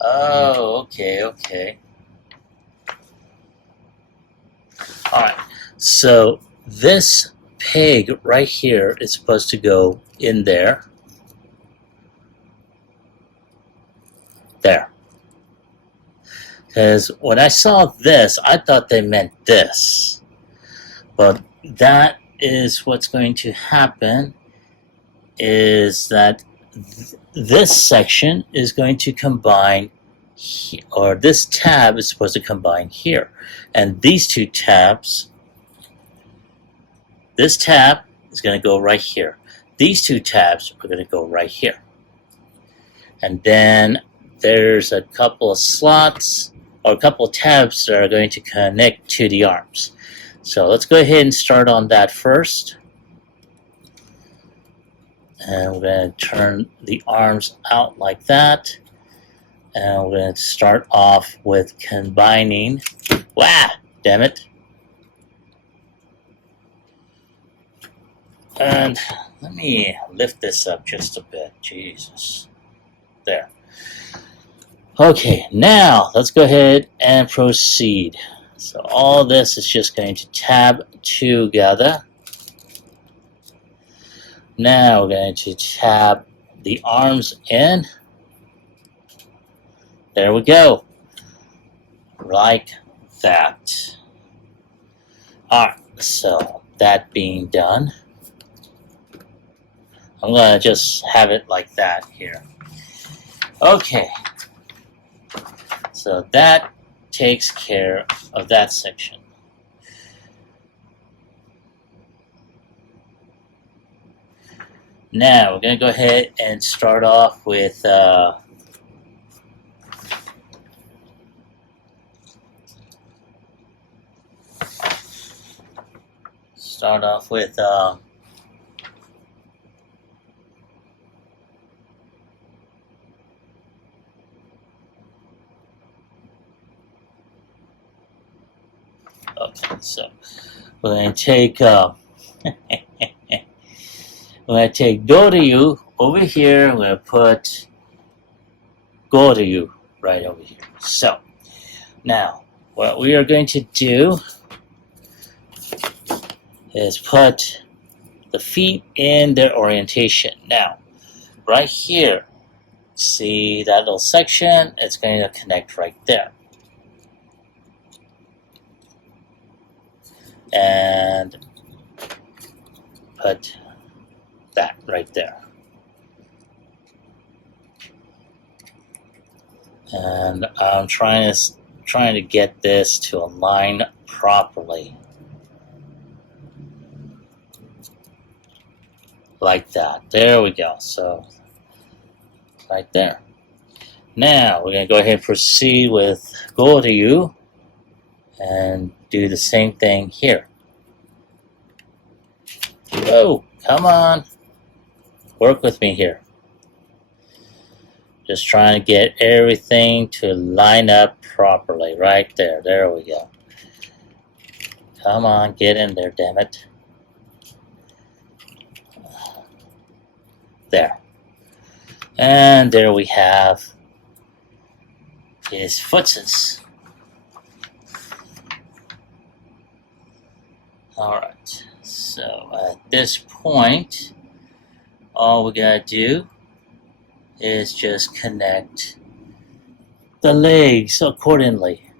oh, okay. Alright, so this peg right here is supposed to go in there. There. Because when I saw this, I thought they meant this. But that is what's going to happen, is that this section is going to combine, or this tab is supposed to combine here. And these two tabs, this tab is going to go right here. These two tabs are going to go right here. And then there's a couple of slots, or a couple of tabs that are going to connect to the arms. So let's go ahead and start on that first. And we're going to turn the arms out like that. And we're going to start off with combining. Wow, damn it. And let me lift this up just a bit. Jesus. There. Okay, now let's go ahead and proceed. So all this is just going to tab together. Now we're going to tab the arms in. There we go. Like that. Alright, so that being done, I'm going to just have it like that here. Okay. So that takes care of that section. Now we're going to go ahead and start off with okay, so we're going to take we're going to take Doryu over here. We're going to put Goryu right over here. So now what we are going to do is put the feet in their orientation. Now, right here, see that little section? It's going to connect right there. And put that right there. And I'm trying to get this to align properly. Like that. There we go. So, right there. Now, we're going to go ahead and proceed with Goryu and do the same thing here. Whoa, come on. Work with me here. Just trying to get everything to line up properly. Right there. There we go. Come on, get in there, damn it. There. And there we have his footses. Alright, so at this point, all we gotta do is just connect the legs accordingly.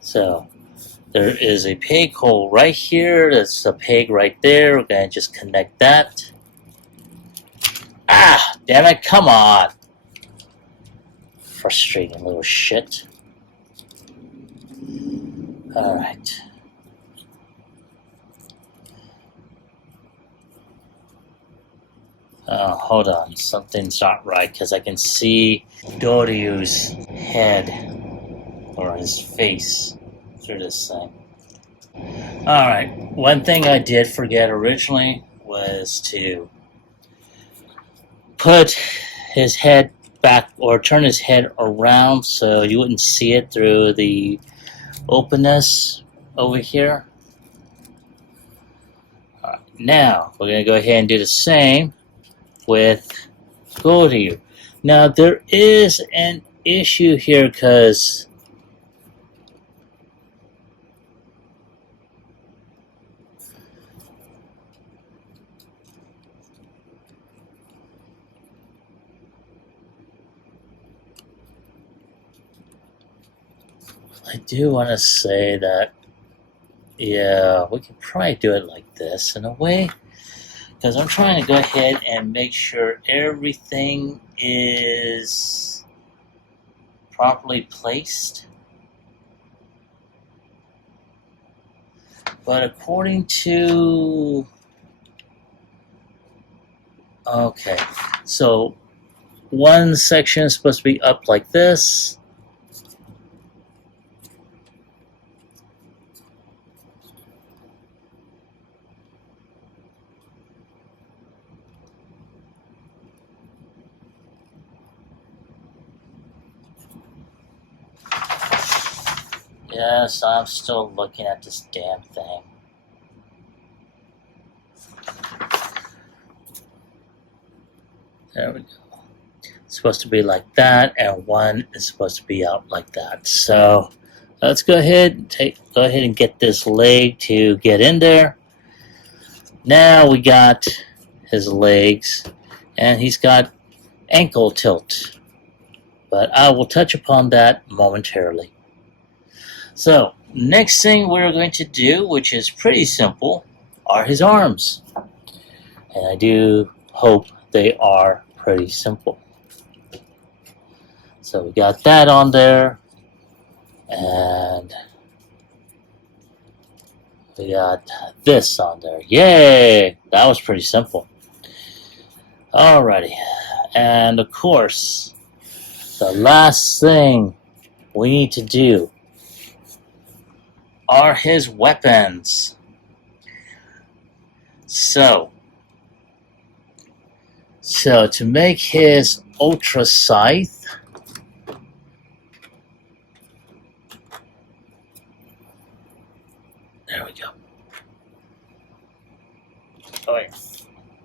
So there is a peg hole right here, there's a peg right there, we're gonna just connect that. Ah, damn it, come on! Frustrating little shit. Alright. Oh, hold on. Something's not right because I can see Doryu's head or his face through this thing. Alright, one thing I did forget originally was to put his head back or turn his head around so you wouldn't see it through the openness over here. Alright, now we're going to go ahead and do the same with Goryu. Now there is an issue here because I do want to say that, yeah, we could probably do it like this in a way. Because I'm trying to go ahead and make sure everything is properly placed. But according to... Okay, so one section is supposed to be up like this. Yes, I'm still looking at this damn thing. There we go. It's supposed to be like that, and one is supposed to be out like that. So let's go ahead and get this leg to get in there. Now we got his legs, and he's got ankle tilt. But I will touch upon that momentarily. So, next thing we're going to do, which is pretty simple, are his arms. And I do hope they are pretty simple. So we got that on there. And we got this on there. Yay! That was pretty simple. Alrighty. And of course, the last thing we need to do are his weapons. So to make his Ultra Scythe, there we go. Alright,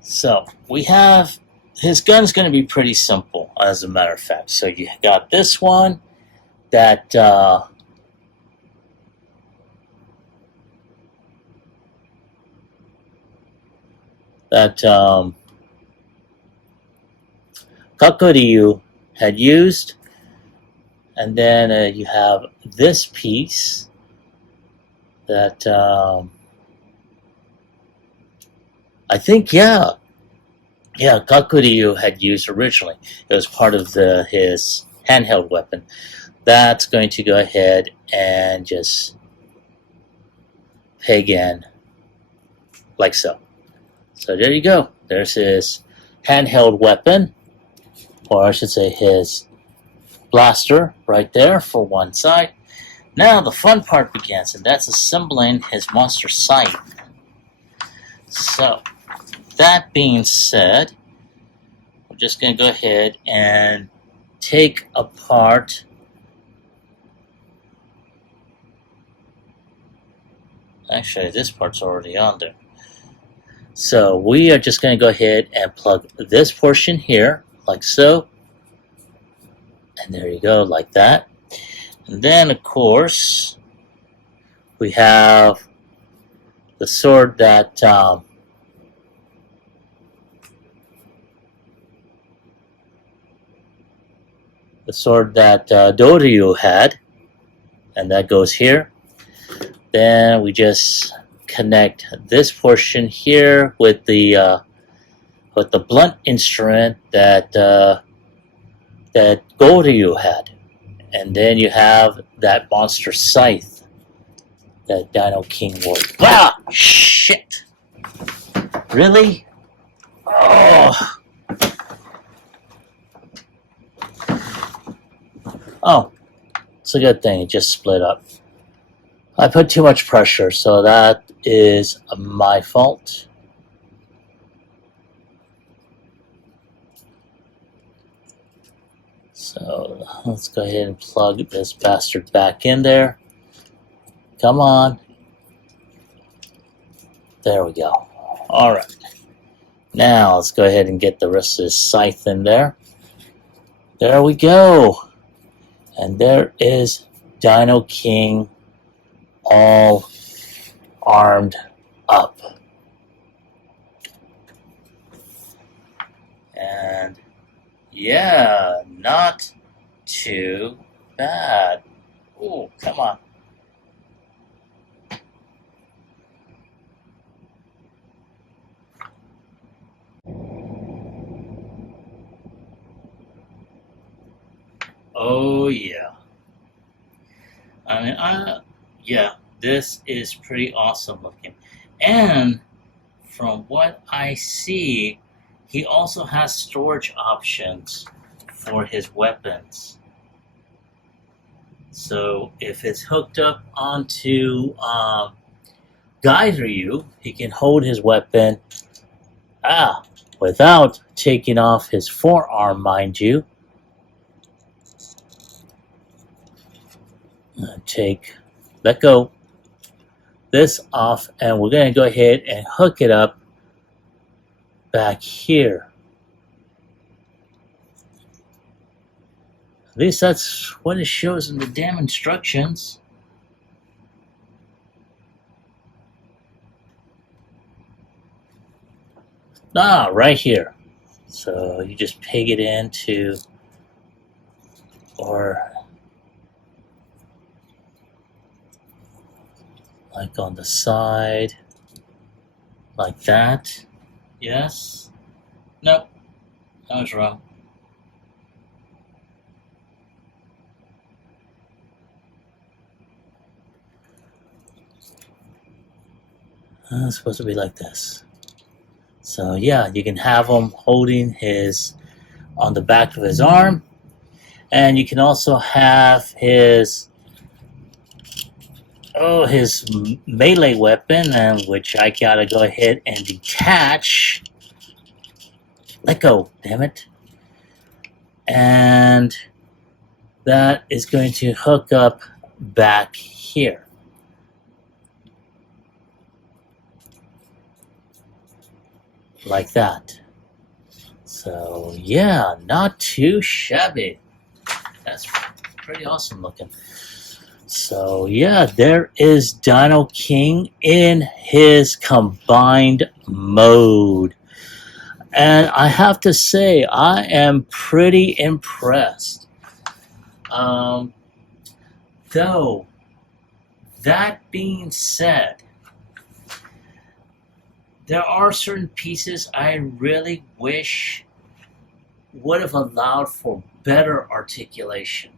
so we have, his gun's going to be pretty simple, as a matter of fact. So you got this one that Kakuryu had used, and then you have this piece that I think Kakuryu had used originally. It was part of his handheld weapon. That's going to go ahead and just peg in like so. So there you go. There's his handheld weapon, or I should say his blaster right there for one side. Now the fun part begins, and that's assembling his monster scythe. So, that being said, we're just going to go ahead and take apart actually this part's already on there. So we are just going to go ahead and plug this portion here, like so. And there you go, like that. And then, of course, we have the sword that Doryu had, and that goes here. Then we just connect this portion here with the blunt instrument that Goryu had, and then you have that monster scythe that Dinoking wore. Ah, shit! Really? Oh. Oh, it's a good thing it just split up. I put too much pressure, so that is my fault. So let's go ahead and plug this bastard back in there. Come on. There we go. Alright. Now let's go ahead and get the rest of this scythe in there. There we go. And there is Dinoking all armed up. And yeah, not too bad. Oh, come on. Oh yeah. I mean, yeah, this is pretty awesome looking. And from what I see, he also has storage options for his weapons. So if it's hooked up onto Ryu, he can hold his weapon without taking off his forearm, mind you. Let go this off, and we're going to go ahead and hook it up back here. At least that's what it shows in the damn instructions. Right here. So you just peg it into, or like on the side, like that. Yes? Nope. I was wrong. It's supposed to be like this. So yeah, you can have him holding his on the back of his arm, and you can also have his melee weapon, and which I gotta go ahead and detach. Let go, damn it. And that is going to hook up back here. Like that. So yeah, not too shabby. That's pretty awesome looking. So yeah, there is Dinoking in his combined mode. And I have to say, I am pretty impressed. Though, that being said, there are certain pieces I really wish would have allowed for better articulation.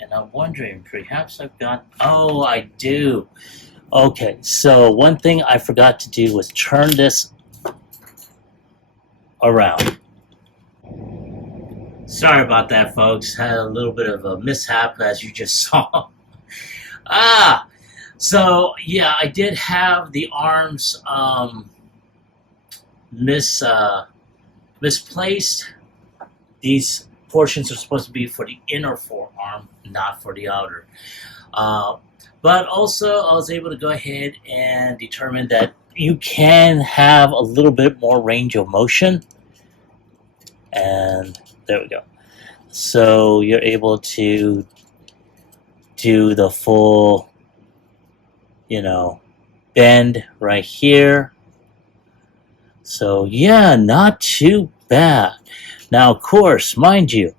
And I'm wondering, perhaps I've got... Oh, I do. Okay, so one thing I forgot to do was turn this around. Sorry about that, folks. Had a little bit of a mishap, as you just saw. So yeah, I did have the arms misplaced. These portions are supposed to be for the inner forearm, not for the outer. But also, I was able to go ahead and determine that you can have a little bit more range of motion. And there we go. So you're able to do the full you know, bend right here. So yeah, not too bad. Now, of course, mind you,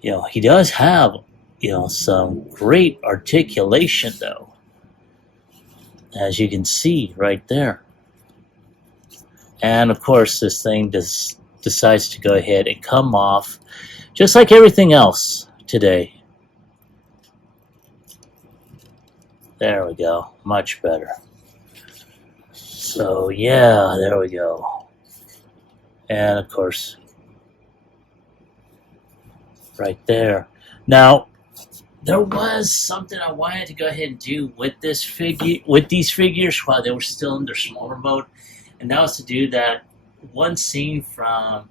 he does have, some great articulation though, as you can see right there. And of course, this thing decides to go ahead and come off, just like everything else today. There we go, much better. So yeah, there we go. And of course, right there. Now, there was something I wanted to go ahead and do with these figures while they were still in their smaller mode, and that was to do that one scene from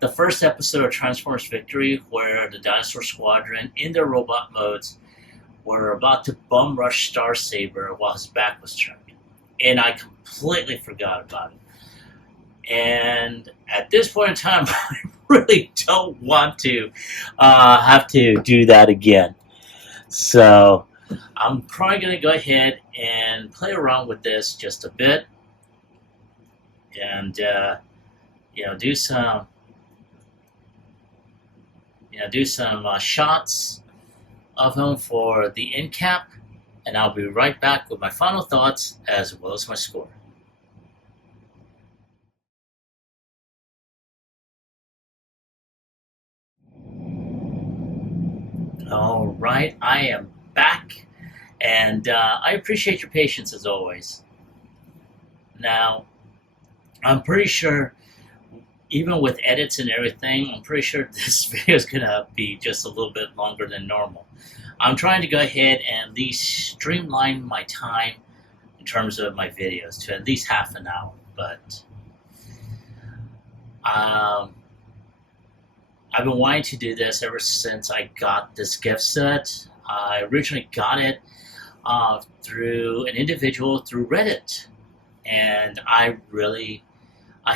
the first episode of Transformers Victory, where the Dinosaur Squadron, in their robot modes, were about to bum rush Starsaber while his back was turned, and I completely forgot about it. And at this point in time, I really don't want to have to do that again. So I'm probably going to go ahead and play around with this just a bit, and do some shots of him for the end cap, and I'll be right back with my final thoughts as well as my score. All right, I am back, and I appreciate your patience as always. Now, I'm pretty sure, even with edits and everything, I'm pretty sure this video is going to be just a little bit longer than normal. I'm trying to go ahead and at least streamline my time in terms of my videos to at least half an hour, but I've been wanting to do this ever since I got this gift set. I originally got it through an individual through Reddit, and I really,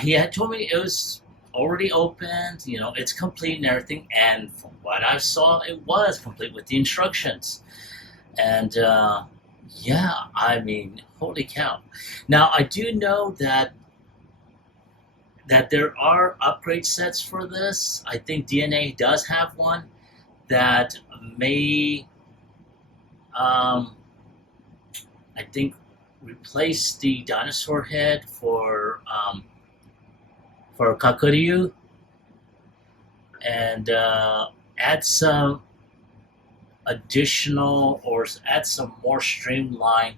he had told me it was already opened, it's complete and everything, and from what I saw, it was complete with the instructions. And yeah, I mean, holy cow. Now, I do know that there are upgrade sets for this. I think DNA does have one that may, I think, replace the dinosaur head for Kakuryu, and add some additional, or add some more streamlined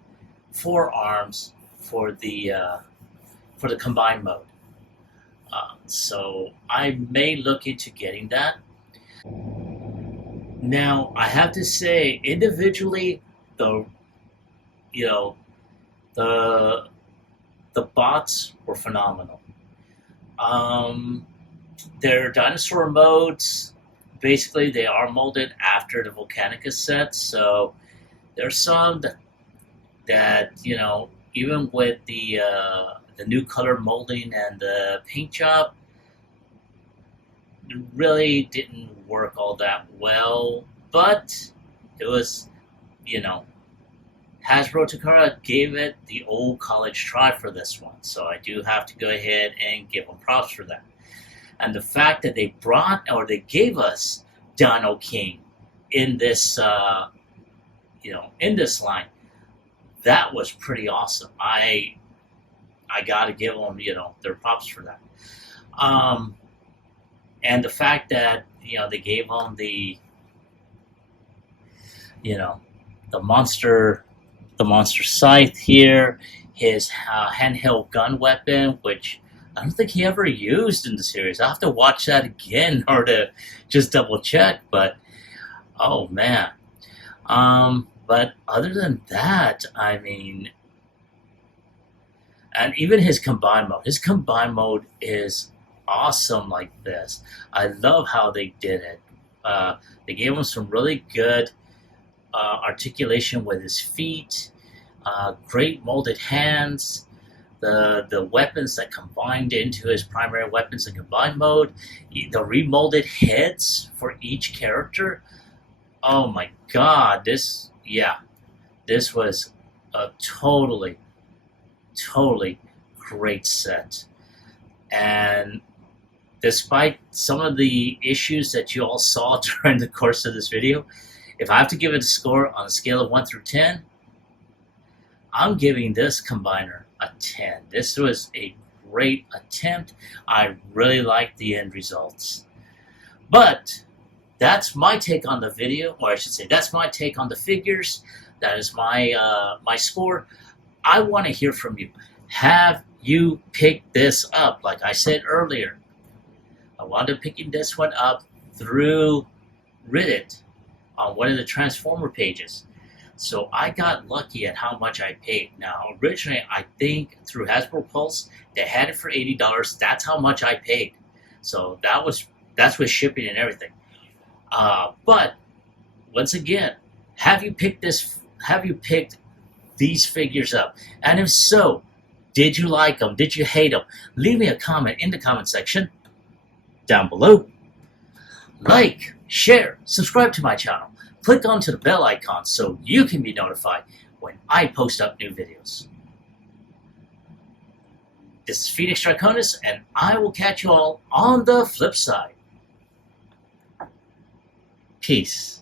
forearms for the combined mode. So I may look into getting that. Now, I have to say, individually, the bots were phenomenal. Their dinosaur modes, basically, they are molded after the Volcanicus set. So there's some that even with the new color molding and the paint job, it really didn't work all that well. But it was, Hasbro Takara gave it the old college try for this one, so I do have to go ahead and give them props for that. And the fact that they gave us Dinoking in this, in this line, that was pretty awesome. I gotta give them, their props for that. And the fact that they gave them the, the monster scythe here, his handheld gun weapon, which I don't think he ever used in the series. I'll have to watch that again or to just double check. But oh man. But other than that, I mean, and even his combined mode is awesome like this. I love how they did it. They gave him some really good articulation with his feet, great molded hands, the weapons that combined into his primary weapons in combined mode, the remolded heads for each character. Oh my god, This was a totally great set. And despite some of the issues that you all saw during the course of this video, if I have to give it a score on a scale of 1 through 10, I'm giving this combiner a 10. This was a great attempt. I really liked the end results. But that's my take on the video, or I should say that's my take on the figures. That is my my score. I want to hear from you. Have you picked this up? Like I said earlier, I wound up picking this one up through Reddit on one of the Transformer pages. So I got lucky at how much I paid. Now, originally, I think through Hasbro Pulse, they had it for $80. That's how much I paid. So that's with shipping and everything. But once again, have you picked this? Have you picked these figures up? And if so, did you like them? Did you hate them? Leave me a comment in the comment section down below. Like, share, subscribe to my channel. Click onto the bell icon so you can be notified when I post up new videos. This is Phoenix Draconis, and I will catch you all on the flip side. Peace.